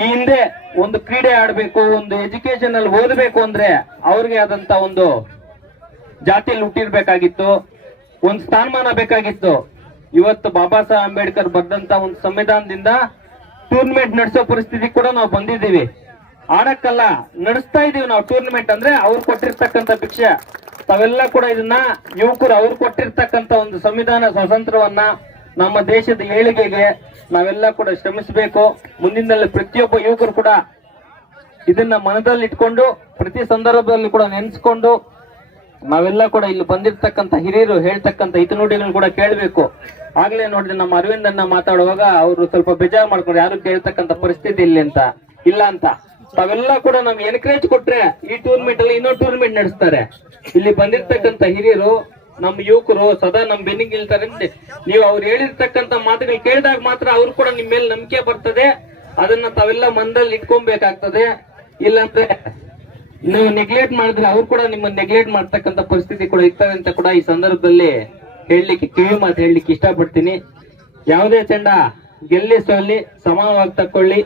ಈ ಹಿಂದೆ ಒಂದು ಕ್ರೀಡೆ ಆಡ್ಬೇಕು, ಒಂದು ಎಜುಕೇಶನ್ ಅಲ್ಲಿ ಓದಬೇಕು ಅಂದ್ರೆ ಅವ್ರಿಗೆ ಆದಂತ ಒಂದು ಜಾತಿಯಲ್ಲಿ ಹುಟ್ಟಿರ್ಬೇಕಾಗಿತ್ತು, ಒಂದು ಸ್ಥಾನಮಾನ ಬೇಕಾಗಿತ್ತು. ಇವತ್ತು ಬಾಬಾ ಸಾಹೇಬ್ ಅಂಬೇಡ್ಕರ್ ಬರೆದಂತ ಒಂದು ಸಂವಿಧಾನದಿಂದ ಟೂರ್ನಿಮೆಂಟ್ ನಡೆಸೋ ಪರಿಸ್ಥಿತಿ ಕೂಡ ನಾವು ಬಂದಿದ್ದೀವಿ. ಆಡಕ್ಕಲ್ಲ, ನಡೆಸ್ತಾ ಇದೀವಿ ನಾವು ಟೂರ್ನಿಮೆಂಟ್ ಅಂದ್ರೆ ಅವ್ರು ಕೊಟ್ಟಿರ್ತಕ್ಕಂಥ ಭಿಕ್ಷೆ. ತಾವೆಲ್ಲ ಕೂಡ ಇದನ್ನ ಯುವಕರು ಅವ್ರು ಕೊಟ್ಟಿರ್ತಕ್ಕಂಥ ಒಂದು ಸಂವಿಧಾನ ಸ್ವಾತಂತ್ರ್ಯವನ್ನ ನಮ್ಮ ದೇಶದ ಏಳಿಗೆಗೆ ನಾವೆಲ್ಲ ಕೂಡ ಶ್ರಮಿಸಬೇಕು. ಮುಂದಿನಲ್ಲಿ ಪ್ರತಿಯೊಬ್ಬ ಯುವಕರು ಕೂಡ ಇದನ್ನ ಮನದಲ್ಲಿ ಇಟ್ಕೊಂಡು ಪ್ರತಿ ಸಂದರ್ಭದಲ್ಲಿ ಕೂಡ ನೆನೆಸ್ಕೊಂಡು ನಾವೆಲ್ಲ ಕೂಡ ಇಲ್ಲಿ ಬಂದಿರ್ತಕ್ಕಂಥ ಹಿರಿಯರು ಹೇಳ್ತಕ್ಕಂಥ ಹಿತನುಡಿಗಳು ಕೂಡ ಕೇಳಬೇಕು. ಆಗ್ಲೇ ನೋಡಿದ್ರೆ ನಮ್ಮ ಅರವಿಂದ್ ಅನ್ನ ಮಾತಾಡುವಾಗ ಅವರು ಸ್ವಲ್ಪ ಬೇಜಾರು ಮಾಡ್ಕೊಂಡು ಯಾರು ಕೇಳ್ತಕ್ಕಂಥ ಪರಿಸ್ಥಿತಿ ಇಲ್ಲ ಅಂತ ತಾವೆಲ್ಲ ಕೂಡ ನಮ್ಗೆ ಎನ್ಕರೇಜ್ ಕೊಟ್ರೆ ಈ ಟೂರ್ನಿಮೆಂಟ್ ಅಲ್ಲಿ ಇನ್ನೊಂದು ಟೂರ್ನಿಮೆಂಟ್ ನಡೆಸ್ತಾರೆ. ಇಲ್ಲಿ ಬಂದಿರ್ತಕ್ಕಂಥ ಹಿರಿಯರು ನಮ್ಮ ಯುವಕರು ಸದಾ ನಮ್ ಬೆನ್ನಿಗೆ ನಿಲ್ತಾರೆ. ನೀವು ಅವ್ರು ಹೇಳಿರ್ತಕ್ಕಂಥ ಮಾತುಗಳು ಕೇಳಿದಾಗ ಮಾತ್ರ ಅವ್ರು ಕೂಡ ನಿಮ್ ಮೇಲೆ ನಂಬಿಕೆ ಬರ್ತದೆ. ಅದನ್ನ ತಾವೆಲ್ಲ ಮನದಲ್ಲಿ ಇಟ್ಕೊಬೇಕಾಗ್ತದೆ. ಇಲ್ಲಾಂದ್ರೆ ನೀವು ನೆಗ್ಲೆಕ್ಟ್ ಮಾಡಿದ್ರೆ ಅವ್ರು ಕೂಡ ನಿಮ್ಮನ್ನ ನೆಗ್ಲೆಕ್ಟ್ ಮಾಡ್ತಕ್ಕಂಥ ಪರಿಸ್ಥಿತಿ ಕೂಡ ಇರ್ತದೆ ಅಂತ ಕೂಡ ಈ ಸಂದರ್ಭದಲ್ಲಿ ಕಿವಿ ಮಾತು ಹೇಳಲಿಕ್ಕೆ ಇಷ್ಟಪಡ್ತೀನಿ. ಯಾವುದೇ ತಂಡ ಗೆಲ್ಲಿ ಸೋಲಿ ಸಮಾನವಾಗಿ ತಕ್ಕೊಳ್ಳಿ,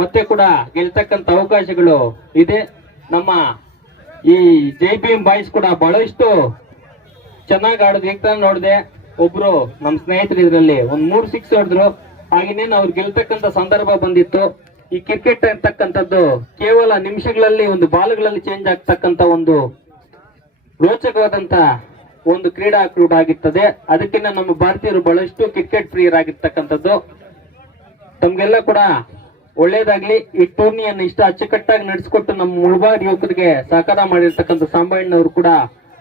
ಮತ್ತೆ ಕೂಡ ಗೆಲ್ತಕ್ಕಂಥ ಅವಕಾಶಗಳು ಇದೆ. ನಮ್ಮ ಈ JBM ಬಾಯ್ಸ್ ಕೂಡ ಬಹಳಷ್ಟು ಚೆನ್ನಾಗಿ ಆಡೋದು. ಈಗ ನೋಡಿದೆ ಒಬ್ರು ನಮ್ಮ ಸ್ನೇಹಿತರು ಇದ್ರಲ್ಲಿ ಒಂದ್ 3 6 ಹೊಡೆದ್ರು. ಹಾಗೇನೇನು ಅವ್ರು ಗೆಲ್ತಕ್ಕಂಥ ಸಂದರ್ಭ ಬಂದಿತ್ತು. ಈ ಕ್ರಿಕೆಟ್ ಅಂತಕ್ಕಂಥದ್ದು ಕೇವಲ ನಿಮಿಷಗಳಲ್ಲಿ ಒಂದು ಬಾಲ್ಗಳಲ್ಲಿ ಚೇಂಜ್ ಆಗ್ತಕ್ಕಂಥ ಒಂದು ರೋಚಕವಾದಂತ ಒಂದು ಕ್ರೀಡಾಕೂಟ ಆಗಿರ್ತದೆ. ಅದಕ್ಕಿಂತ ನಮ್ಮ ಭಾರತೀಯರು ಬಹಳಷ್ಟು ಕ್ರಿಕೆಟ್ ಪ್ರಿಯರಾಗಿರ್ತಕ್ಕಂಥದ್ದು. ತಮ್ಗೆಲ್ಲ ಕೂಡ ಒಳ್ಳೇದಾಗ್ಲಿ. ಈ ಟೂರ್ನಿಯನ್ನು ಇಷ್ಟ ಅಚ್ಚುಕಟ್ಟಾಗಿ ನಡೆಸಿಕೊಟ್ಟು ನಮ್ಮ ಮುಳಬಾಗ್ ಯುವಕರಿಗೆ ಸಹಕಾರ ಮಾಡಿರ್ತಕ್ಕಂಥ ಸಾಂಬಣ್ಣವರು ಕೂಡ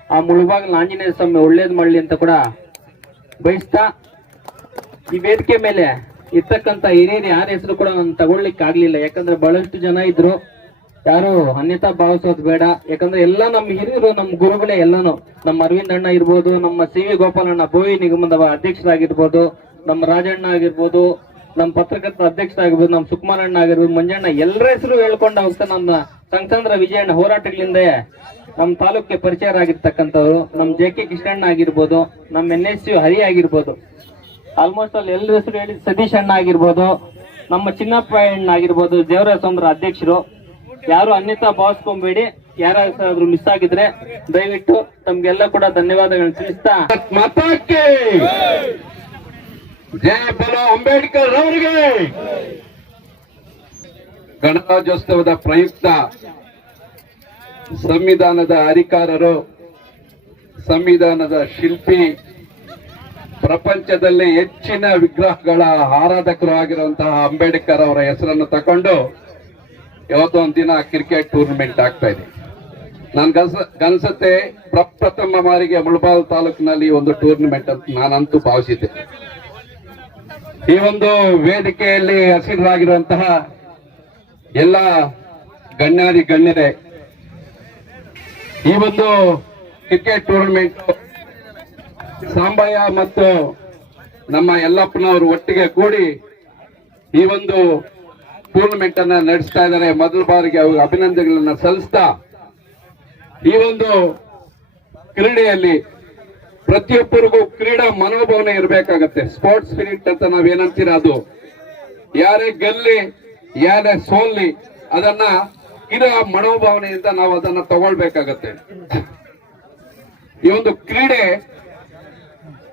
ಆ ಮುಳಬಾಗಿಲ ಆಂಜನೇಯ ಸ್ವಾಮಿ ಒಳ್ಳೇದ್ ಮಾಡ್ಲಿ ಅಂತ ಕೂಡ ಬಯಸ್ತಾ, ಈ ವೇದಿಕೆ ಮೇಲೆ ಇರ್ತಕ್ಕಂಥ ಹಿರಿಯರು ಯಾರ ಹೆಸರು ಕೂಡ ನಾನು ತಗೊಳ್ಲಿಕ್ಕೆ ಆಗ್ಲಿಲ್ಲ. ಯಾಕಂದ್ರೆ ಬಹಳಷ್ಟು ಜನ ಇದ್ರು, ಯಾರು ಅನ್ಯತಾ ಭಾವಿಸೋದು ಬೇಡ. ಯಾಕಂದ್ರೆ ಎಲ್ಲ ನಮ್ಮ ಹಿರಿಯರು, ನಮ್ಮ ಗುರುಗಳೇ ಎಲ್ಲಾನು. ನಮ್ಮ ಅರವಿಂದ್ ಅಣ್ಣ ಇರ್ಬೋದು, ನಮ್ಮ CV ಗೋಪಾಲಣ್ಣ ಬೋವಿ ನಿಗಮದ ಅಧ್ಯಕ್ಷರಾಗಿರ್ಬೋದು, ನಮ್ಮ ರಾಜಣ್ಣ ಆಗಿರ್ಬೋದು, ನಮ್ಮ ಪತ್ರಕರ್ತರ ಅಧ್ಯಕ್ಷರಾಗಿರ್ಬೋದು, ನಮ್ಮ ಸುಕುಮಾರಣ್ಣ ಆಗಿರ್ಬೋದು, ಮಂಜಣ್ಣ, ಎಲ್ಲರ ಹೆಸರು ಹೇಳ್ಕೊಂಡ ಹೋಗ್ತಾ ನಮ್ಮ ಸಂಘಚಂದ್ರ ವಿಜಯಣ್ಣ ಹೋರಾಟಗಳಿಂದ ನಮ್ಮ ತಾಲೂಕಿಗೆ ಪರಿಚಯರಾಗಿರ್ತಕ್ಕಂಥವ್ರು, ನಮ್ಮ JK ಕೃಷ್ಣಣ್ಣ ಆಗಿರ್ಬೋದು, ನಮ್ಮ NSU ಹರಿ ಆಗಿರ್ಬೋದು, ಆಲ್ಮೋಸ್ಟ್ ಅಲ್ಲಿ ಎಲ್ಲರ ಹೆಸರು ಹೇಳಿ ಸತೀಶ್ ಅಣ್ಣ ಆಗಿರ್ಬೋದು, ನಮ್ಮ ಚಿನ್ನಪ್ಪ ಅಣ್ಣ ಆಗಿರ್ಬೋದು, ದೇವರಾಜ ಸೌಂದ್ರ ಅಧ್ಯಕ್ಷರು. ಯಾರು ಅನ್ಯತಾ ಭಾವಿಸ್ಕೊಂಬೇಡಿ. ಯಾರಾದ್ರೂ ಮಿಸ್ ಆಗಿದ್ರೆ ದಯವಿಟ್ಟು ತಮ್ಗೆಲ್ಲ ಕೂಡ ಧನ್ಯವಾದಗಳನ್ನು ತಿಳಿಸ್ತಾ ಮತಕ್ಕೆ ಜಯ ಬಲೋ ಅಂಬೇಡ್ಕರ್ ಅವರಿಗೆ. ಗಣರಾಜ್ಯೋತ್ಸವದ ಪ್ರಯುಕ್ತ ಸಂವಿಧಾನದ ಅಧಿಕಾರರು, ಸಂವಿಧಾನದ ಶಿಲ್ಪಿ, ಪ್ರಪಂಚದಲ್ಲಿ ಹೆಚ್ಚಿನ ವಿಗ್ರಹಗಳ ಆರಾಧಕರು ಆಗಿರುವಂತಹ ಅಂಬೇಡ್ಕರ್ ಅವರ ಹೆಸರನ್ನು ತಕೊಂಡು ಇವತ್ತೊಂದು ದಿನ ಕ್ರಿಕೆಟ್ ಟೂರ್ನಮೆಂಟ್ ಆಗ್ತಾ ಇದೆ. ನನ್ಗನ್ಸುತ್ತೆ ಪ್ರಪ್ರಥಮ ಬಾರಿಗೆ ಮುಳಬಾಗಿಲು ತಾಲೂಕಿನಲ್ಲಿ ಒಂದು ಟೂರ್ನಮೆಂಟ್ ಅಂತ ನಾನಂತೂ ಭಾವಿಸಿದ್ದೆ. ಈ ಒಂದು ವೇದಿಕೆಯಲ್ಲಿ ಹಸಿರಾಗಿರುವಂತಹ ಎಲ್ಲ ಗಣ್ಯರೇ, ಈ ಒಂದು ಕ್ರಿಕೆಟ್ ಟೂರ್ನಮೆಂಟ್ ಸಾಂಬಯ್ಯ ಮತ್ತು ನಮ್ಮ ಯಲ್ಲಪ್ಪನವರು ಒಟ್ಟಿಗೆ ಕೂಡಿ ಈ ಒಂದು ಟೂರ್ನಮೆಂಟ್ ಅನ್ನ ನಡೆಸ್ತಾ ಇದ್ದಾರೆ. ಮೊದಲ ಬಾರಿಗೆ ಅವ್ರಿಗೆ ಅಭಿನಂದನೆಗಳನ್ನ ಸಲ್ಲಿಸ್ತಾ, ಈ ಒಂದು ಕ್ರೀಡೆಯಲ್ಲಿ ಪ್ರತಿಯೊಬ್ಬರಿಗೂ ಕ್ರೀಡಾ ಮನೋಭಾವನೆ ಇರಬೇಕಾಗತ್ತೆ. ಸ್ಪೋರ್ಟ್ಸ್ ಸ್ಪಿರಿಟ್ ಅಂತ ನಾವೇನಂತೀರ ಅದು. ಯಾರೇ ಗೆಲ್ಲಿ ಯಾರೇ ಸೋಲ್ಲಿ ಅದನ್ನ ಕ್ರೀಡಾ ಮನೋಭಾವನೆಯಿಂದ ನಾವು ಅದನ್ನ ತಗೊಳ್ಬೇಕಾಗತ್ತೆ. ಈ ಒಂದು ಕ್ರೀಡೆ,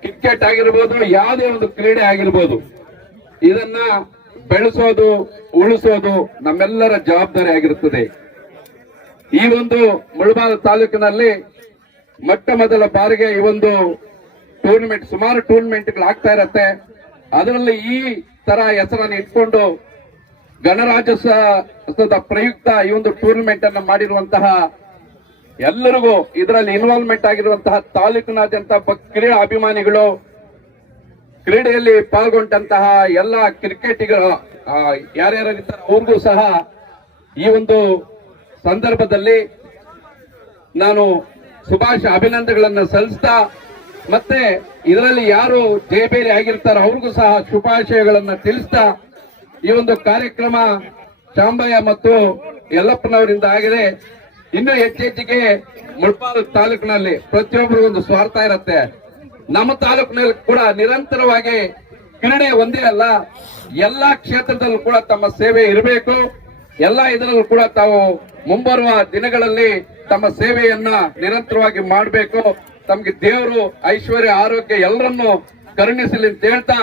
ಕ್ರಿಕೆಟ್ ಆಗಿರ್ಬೋದು, ಯಾವುದೇ ಒಂದು ಕ್ರೀಡೆ ಆಗಿರ್ಬೋದು, ಇದನ್ನ ಬೆಳೆಸೋದು ಉಳಿಸೋದು ನಮ್ಮೆಲ್ಲರ ಜವಾಬ್ದಾರಿ ಆಗಿರುತ್ತದೆ. ಈ ಒಂದು ಮುಳಬಾಗಿಲು ತಾಲೂಕಿನಲ್ಲಿ ಮೊಟ್ಟ ಮೊದಲ ಬಾರಿಗೆ ಈ ಒಂದು ಟೂರ್ನಮೆಂಟ್, ಸುಮಾರು ಟೂರ್ನಮೆಂಟ್ಗಳು ಆಗ್ತಾ ಇರತ್ತೆ. ಅದರಲ್ಲಿ ಈ ತರ ಹೆಸರನ್ನು ಇಟ್ಕೊಂಡು ಗಣರಾಜ್ಯೋತ್ಸವದ ಪ್ರಯುಕ್ತ ಈ ಒಂದು ಟೂರ್ನಮೆಂಟ್ ಅನ್ನು ಮಾಡಿರುವಂತಹ ಎಲ್ಲರಿಗೂ, ಇದರಲ್ಲಿ ಇನ್ವಾಲ್ವ್ಮೆಂಟ್ ಆಗಿರುವಂತಹ ತಾಲೂಕಿನಾದ್ಯಂತ ಕ್ರೀಡಾ ಅಭಿಮಾನಿಗಳು, ಕ್ರೀಡೆಯಲ್ಲಿ ಪಾಲ್ಗೊಂಡಂತಹ ಎಲ್ಲ ಕ್ರಿಕೆಟಿಗರು ಯಾರ್ಯಾರಿದ್ದಾರೆ ಅವ್ರಿಗೂ ಸಹ ಈ ಒಂದು ಸಂದರ್ಭದಲ್ಲಿ ನಾನು ಅಭಿನಂದನೆಗಳನ್ನು ಸಲ್ಲಿಸ್ತಾ, ಮತ್ತೆ ಇದರಲ್ಲಿ ಯಾರು ಜಯಬೇರಿ ಆಗಿರ್ತಾರೋ ಅವ್ರಿಗೂ ಸಹ ಶುಭಾಶಯಗಳನ್ನ ತಿಳಿಸ್ತಾ, ಈ ಒಂದು ಕಾರ್ಯಕ್ರಮ ಶಾಂಬಯ್ಯ ಮತ್ತು ಯಲ್ಲಪ್ಪನವರಿಂದ ಆಗಿದೆ. ಇನ್ನು ಹೆಚ್ಚೆಚ್ಚಿಗೆ ಮುಳಬಾಗಿಲು ತಾಲೂಕಿನಲ್ಲಿ ಪ್ರತಿಯೊಬ್ಬರು ಒಂದು ಸ್ವಾರ್ಥ ಇರುತ್ತೆ. ನಮ್ಮ ತಾಲೂಕಿನಲ್ಲಿ ಕೂಡ ನಿರಂತರವಾಗಿ ಕ್ರೀಡೆ ಒಂದೇ ಅಲ್ಲ, ಎಲ್ಲಾ ಕ್ಷೇತ್ರದಲ್ಲೂ ಕೂಡ ತಮ್ಮ ಸೇವೆ ಇರಬೇಕು. ಎಲ್ಲಾ ಇದರಲ್ಲೂ ಕೂಡ ತಾವು ಮುಂಬರುವ ದಿನಗಳಲ್ಲಿ ತಮ್ಮ ಸೇವೆಯನ್ನ ನಿರಂತರವಾಗಿ ಮಾಡಬೇಕು. ತಮ್ಗೆ ದೇವರು ಐಶ್ವರ್ಯ ಆರೋಗ್ಯ ಎಲ್ಲರನ್ನು ಕರುಣಿಸಲಿ ಅಂತ ಹೇಳ್ತಾ,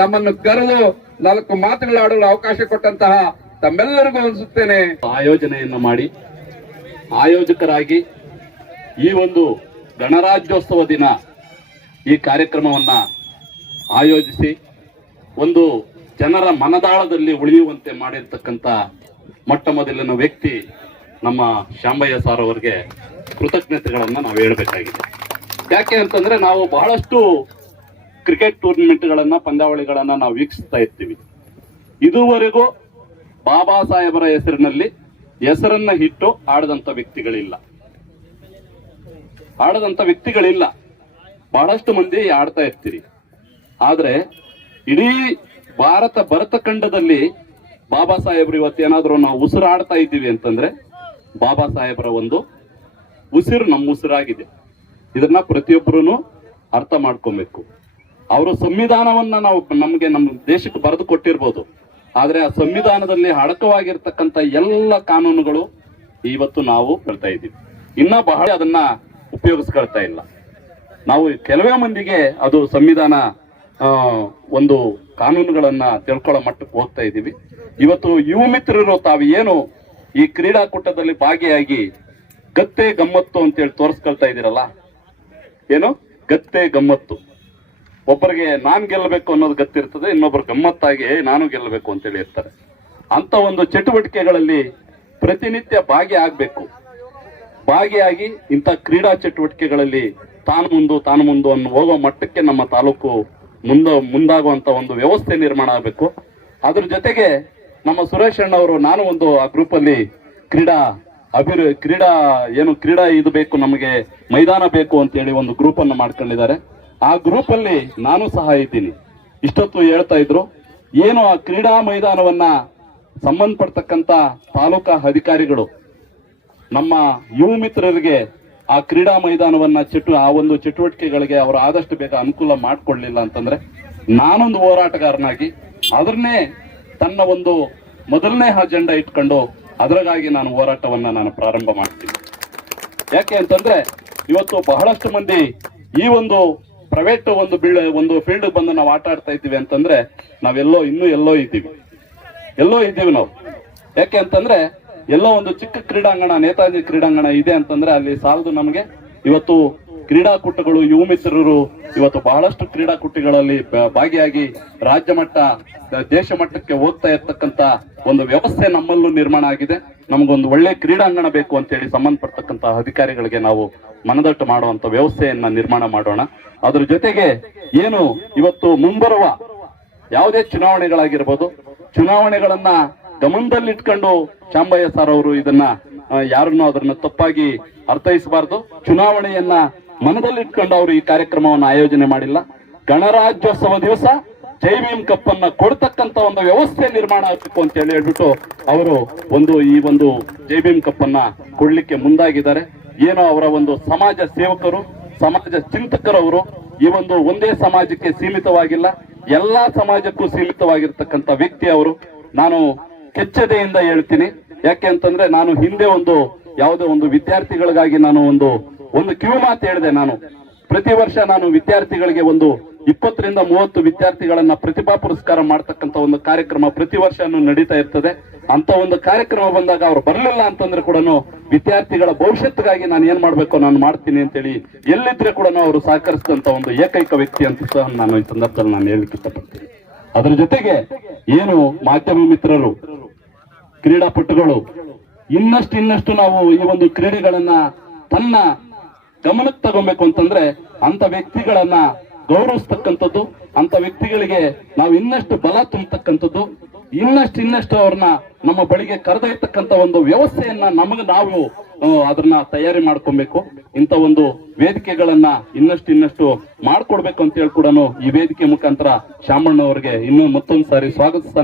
ನಮ್ಮನ್ನು ಕರೆದು 4 ಮಾತುಗಳಾಡಲು ಅವಕಾಶ ಕೊಟ್ಟಂತಹ ತಮ್ಮೆಲ್ಲರಿಗೂ ಅನಿಸುತ್ತೇನೆ. ಆಯೋಜನೆಯನ್ನು ಮಾಡಿ ಆಯೋಜಕರಾಗಿ ಈ ಒಂದು ಗಣರಾಜ್ಯೋತ್ಸವ ದಿನ ಈ ಕಾರ್ಯಕ್ರಮವನ್ನ ಆಯೋಜಿಸಿ ಒಂದು ಜನರ ಮನದಾಳದಲ್ಲಿ ಉಳಿಯುವಂತೆ ಮಾಡಿರ್ತಕ್ಕಂಥ ಮೊಟ್ಟ ಮೊದಲಿನ ವ್ಯಕ್ತಿ ನಮ್ಮ ಶಾಂಬಯ್ಯ ಸಾರ್ ಅವರಿಗೆ ಕೃತಜ್ಞತೆಗಳನ್ನ ನಾವು ಹೇಳಬೇಕಾಗಿದೆ. ಯಾಕೆ ಅಂತಂದ್ರೆ ನಾವು ಬಹಳಷ್ಟು ಕ್ರಿಕೆಟ್ ಟೂರ್ನಮೆಂಟ್ಗಳನ್ನ, ಪಂದ್ಯಾವಳಿಗಳನ್ನ ನಾವು ವೀಕ್ಷಿಸ್ತಾ ಇರ್ತೀವಿ. ಇದುವರೆಗೂ ಬಾಬಾ ಸಾಹೇಬರ ಹೆಸರನ್ನ ಇಟ್ಟು ಆಡದಂತ ವ್ಯಕ್ತಿಗಳಿಲ್ಲ. ಬಹಳಷ್ಟು ಮಂದಿ ಆಡ್ತಾ ಇರ್ತೀರಿ. ಆದ್ರೆ ಇಡೀ ಭರತ ಖಂಡದಲ್ಲಿ ಬಾಬಾ ಸಾಹೇಬ್ರು ಇವತ್ತೇನಾದ್ರೂ ನಾವು ಉಸಿರಾಡ್ತಾ ಇದ್ದೀವಿ ಅಂತಂದ್ರೆ ಬಾಬಾ ಸಾಹೇಬರ ಒಂದು ಉಸಿರು ನಮ್ಮ ಉಸಿರಾಗಿದೆ. ಇದನ್ನ ಪ್ರತಿಯೊಬ್ಬರೂ ಅರ್ಥ ಮಾಡ್ಕೊಬೇಕು. ಅವರ ಸಂವಿಧಾನವನ್ನ ನಮ್ಮ ದೇಶಕ್ಕೆ ಬರೆದು ಕೊಟ್ಟಿರ್ಬೋದು, ಆದ್ರೆ ಆ ಸಂವಿಧಾನದಲ್ಲಿ ಅಡಕವಾಗಿರ್ತಕ್ಕಂಥ ಎಲ್ಲ ಕಾನೂನುಗಳು ಇವತ್ತು ನಾವು ಕಳ್ತಾ ಇದ್ದೀವಿ. ಇನ್ನ ಬಹಳ ಅದನ್ನ ಉಪಯೋಗಿಸ್ಕೊಳ್ತಾ ಇಲ್ಲ. ನಾವು ಕೆಲವೇ ಮಂದಿಗೆ ಅದು ಸಂವಿಧಾನ ಒಂದು ಕಾನೂನುಗಳನ್ನ ತಿಳ್ಕೊಳ್ಳೋ ಮಟ್ಟಕ್ಕೆ ಹೋಗ್ತಾ ಇದ್ದೀವಿ. ಇವತ್ತು ಯುವ ಮಿತ್ರರು ತಾವು ಏನು ಈ ಕ್ರೀಡಾಕೂಟದಲ್ಲಿ ಭಾಗಿಯಾಗಿ ಗತ್ತೆ ಗಮ್ಮತ್ತು ಅಂತೇಳಿ ತೋರಿಸ್ಕೊಳ್ತಾ ಇದ್ದೀರಲ್ಲ, ಏನು ಗತ್ತೆ ಗಮ್ಮತ್ತು. ಒಬ್ಬರಿಗೆ ನಾನ್ ಗೆಲ್ಲಬೇಕು ಅನ್ನೋದು ಗತ್ತಿರ್ತದೆ, ಇನ್ನೊಬ್ರು ಗಮ್ಮತ್ತಾಗಿ ನಾನು ಗೆಲ್ಲಬೇಕು ಅಂತೇಳಿ ಇರ್ತಾರೆ. ಅಂತ ಒಂದು ಚಟುವಟಿಕೆಗಳಲ್ಲಿ ಪ್ರತಿನಿತ್ಯ ಭಾಗಿಯಾಗಿ ಇಂಥ ಕ್ರೀಡಾ ಚಟುವಟಿಕೆಗಳಲ್ಲಿ ತಾನು ಮುಂದು ಅನ್ನೋ ಹೋಗೋ ಮಟ್ಟಕ್ಕೆ ನಮ್ಮ ತಾಲೂಕು ಮುಂದಾಗುವಂತ ಒಂದು ವ್ಯವಸ್ಥೆ ನಿರ್ಮಾಣ ಆಗಬೇಕು. ಅದ್ರ ಜೊತೆಗೆ ನಮ್ಮ ಸುರೇಶ್ ಅಣ್ಣವರು, ನಾನು ಒಂದು ಆ ಗ್ರೂಪ್ ಅಲ್ಲಿ ಕ್ರೀಡಾ ಇದು ಬೇಕು, ನಮಗೆ ಮೈದಾನ ಬೇಕು ಅಂತ ಹೇಳಿ ಒಂದು ಗ್ರೂಪ್ ಅನ್ನು ಮಾಡ್ಕೊಂಡಿದ್ದಾರೆ. ಆ ಗ್ರೂಪ್ ಅಲ್ಲಿ ನಾನು ಸಹ ಇದ್ದೀನಿ. ಇಷ್ಟೊತ್ತು ಹೇಳ್ತಾ ಇದ್ರು, ಏನು ಆ ಕ್ರೀಡಾ ಮೈದಾನವನ್ನ ಸಂಬಂಧಪಡ್ತಕ್ಕಂತ ತಾಲೂಕಾ ಅಧಿಕಾರಿಗಳು ನಮ್ಮ ಯುವ ಮಿತ್ರರಿಗೆ ಆ ಕ್ರೀಡಾ ಮೈದಾನವನ್ನ ಆ ಒಂದು ಚಟುವಟಿಕೆಗಳಿಗೆ ಅವರು ಆದಷ್ಟು ಬೇಗ ಅನುಕೂಲ ಮಾಡ್ಕೊಳ್ಳಿಲ್ಲ ಅಂತಂದ್ರೆ, ನಾನೊಂದು ಹೋರಾಟಗಾರನಾಗಿ ಅದನ್ನೇ ತನ್ನ ಒಂದು ಮೊದಲನೇ ಅಜೆಂಡಾ ಇಟ್ಕೊಂಡು ಅದರಾಗಾಗಿ ನಾನು ಹೋರಾಟವನ್ನ ನಾನು ಪ್ರಾರಂಭ ಮಾಡ್ತೀನಿ. ಯಾಕೆ ಅಂತಂದ್ರೆ ಇವತ್ತು ಬಹಳಷ್ಟು ಮಂದಿ ಈ ಒಂದು ಪ್ರೈವೇಟ್ ಒಂದು ಫೀಲ್ಡ್ ಬಂದು ನಾವು ಆಟ ಆಡ್ತಾ ಇದ್ದೀವಿ ಅಂತಂದ್ರೆ ಎಲ್ಲೋ ಇದ್ದೀವಿ ನಾವು. ಯಾಕೆ ಅಂತಂದ್ರೆ ಎಲ್ಲೋ ಒಂದು ಚಿಕ್ಕ ಕ್ರೀಡಾಂಗಣ, ನೇತಾಜಿ ಕ್ರೀಡಾಂಗಣ ಇದೆ ಅಂತಂದ್ರೆ ಅಲ್ಲಿ ಸಾಲದು ನಮಗೆ. ಇವತ್ತು ಕ್ರೀಡಾಕೂಟಗಳು, ಯುವ ಮಿತ್ರರು ಇವತ್ತು ಬಹಳಷ್ಟು ಕ್ರೀಡಾಕೂಟಗಳಲ್ಲಿ ಭಾಗಿಯಾಗಿ ರಾಜ್ಯ ಮಟ್ಟ, ದೇಶ ಮಟ್ಟಕ್ಕೆ ಹೋಗ್ತಾ ಇರ್ತಕ್ಕಂತ ಒಂದು ವ್ಯವಸ್ಥೆ ನಮ್ಮಲ್ಲೂ ನಿರ್ಮಾಣ ಆಗಿದೆ. ನಮಗೊಂದು ಒಳ್ಳೆ ಕ್ರೀಡಾಂಗಣ ಬೇಕು ಅಂತೇಳಿ ಸಂಬಂಧಪಡ್ತಕ್ಕಂತ ಅಧಿಕಾರಿಗಳಿಗೆ ನಾವು ಮನದಟ್ಟು ಮಾಡುವಂತ ವ್ಯವಸ್ಥೆಯನ್ನ ನಿರ್ಮಾಣ ಮಾಡೋಣ. ಅದ್ರ ಜೊತೆಗೆ ಏನು ಇವತ್ತು ಮುಂಬರುವ ಯಾವುದೇ ಚುನಾವಣೆಗಳಾಗಿರ್ಬೋದು, ಚುನಾವಣೆಗಳನ್ನ ಗಮನದಲ್ಲಿಟ್ಕೊಂಡು ಶಾಂಬಯ್ಯ ಸಾರ್ ಅವರು ಇದನ್ನ ಯಾರನ್ನೂ ಅದನ್ನ ತಪ್ಪಾಗಿ ಅರ್ಥೈಸಬಾರದು. ಚುನಾವಣೆಯನ್ನ ಮನದಲ್ಲಿಟ್ಕೊಂಡು ಅವರು ಈ ಕಾರ್ಯಕ್ರಮವನ್ನು ಆಯೋಜನೆ ಮಾಡಿಲ್ಲ. ಗಣರಾಜ್ಯೋತ್ಸವ ದಿವಸ ಜೈ ಭೀಮ್ ಕಪ್ ಅನ್ನ ಕೊಡ್ತಕ್ಕಂತ ಒಂದು ವ್ಯವಸ್ಥೆ ನಿರ್ಮಾಣ ಆಗಬೇಕು ಅಂತ ಹೇಳ್ಬಿಟ್ಟು ಅವರು ಈ ಒಂದು ಜೈ ಭೀಮ್ ಕಪ್ ಅನ್ನ ಕೊಡ್ಲಿಕ್ಕೆ ಏನೋ ಅವರ ಒಂದು ಸಮಾಜ ಸೇವಕರು, ಸಮಾಜ ಚಿಂತಕರವರು ಈ ಒಂದೇ ಸಮಾಜಕ್ಕೆ ಸೀಮಿತವಾಗಿಲ್ಲ, ಎಲ್ಲಾ ಸಮಾಜಕ್ಕೂ ಸೀಮಿತವಾಗಿರ್ತಕ್ಕಂಥ ವ್ಯಕ್ತಿ ಅವರು. ನಾನು ಕೆಚ್ಚದೆಯಿಂದ ಹೇಳ್ತೀನಿ. ಯಾಕೆ ಅಂತಂದ್ರೆ ನಾನು ಹಿಂದೆ ಯಾವುದೋ ಒಂದು ವಿದ್ಯಾರ್ಥಿಗಳಿಗಾಗಿ ನಾನು ಒಂದು ಕಿವಿ ಮಾತು ಹೇಳಿದೆ. ನಾನು ಪ್ರತಿ ವರ್ಷ ನಾನು ವಿದ್ಯಾರ್ಥಿಗಳಿಗೆ 20 ರಿಂದ 30 ವಿದ್ಯಾರ್ಥಿಗಳನ್ನ ಪ್ರತಿಭಾ ಪುರಸ್ಕಾರ ಮಾಡ್ತಕ್ಕಂಥ ಒಂದು ಕಾರ್ಯಕ್ರಮ ಪ್ರತಿ ವರ್ಷನೂ ನಡೀತಾ ಇರ್ತದೆ. ಅಂತ ಒಂದು ಕಾರ್ಯಕ್ರಮ ಬಂದಾಗ ಅವ್ರು ಬರಲಿಲ್ಲ ಅಂತಂದ್ರೆ ಕೂಡ ವಿದ್ಯಾರ್ಥಿಗಳ ಭವಿಷ್ಯತ್ತಿಗಾಗಿ ನಾನು ಏನ್ ಮಾಡ್ಬೇಕು ನಾನು ಮಾಡ್ತೀನಿ ಅಂತೇಳಿ ಎಲ್ಲಿದ್ರೆ ಕೂಡ ಅವರು ಸಹಕರಿಸಿದಂತ ಒಂದು ಏಕೈಕ ವ್ಯಕ್ತಿ ಅಂತ ಸಹ ನಾನು ಈ ಸಂದರ್ಭದಲ್ಲಿ ನಾನು ಹೇಳಲಿಕ್ಕೆ ಇಷ್ಟಪಡ್ತೀನಿ. ಅದ್ರ ಜೊತೆಗೆ ಏನು ಮಾಧ್ಯಮ ಮಿತ್ರರು, ಕ್ರೀಡಾಪಟುಗಳು ಇನ್ನಷ್ಟು ನಾವು ಈ ಒಂದು ಕ್ರೀಡೆಗಳನ್ನ ತನ್ನ ಗಮನಕ್ಕೆ ತಗೊಬೇಕು ಅಂತಂದ್ರೆ ಅಂತ ವ್ಯಕ್ತಿಗಳನ್ನ ಗೌರವಿಸ್ತಕ್ಕಂಥದ್ದು, ಅಂತ ವ್ಯಕ್ತಿಗಳಿಗೆ ನಾವು ಇನ್ನಷ್ಟು ಬಲ ತುಂಬತಕ್ಕಂಥದ್ದು, ಇನ್ನಷ್ಟು ಅವ್ರನ್ನ ನಮ್ಮ ಬಳಿಗೆ ಕರೆದೊಯ್ತಕ್ಕಂಥ ಒಂದು ವ್ಯವಸ್ಥೆಯನ್ನ ನಾವು ಅದನ್ನ ತಯಾರಿ ಮಾಡ್ಕೊಬೇಕು. ಇಂಥ ಒಂದು ವೇದಿಕೆಗಳನ್ನ ಇನ್ನಷ್ಟು ಮಾಡ್ಕೊಡ್ಬೇಕು ಅಂತ ಹೇಳಿ ಕೂಡ ಈ ವೇದಿಕೆ ಮುಖಾಂತರ ಶಾಮಣ್ಣವರಿಗೆ ಇನ್ನೂ ಮತ್ತೊಂದು ಸಾರಿ ಸ್ವಾಗತಿಸ್ತಾ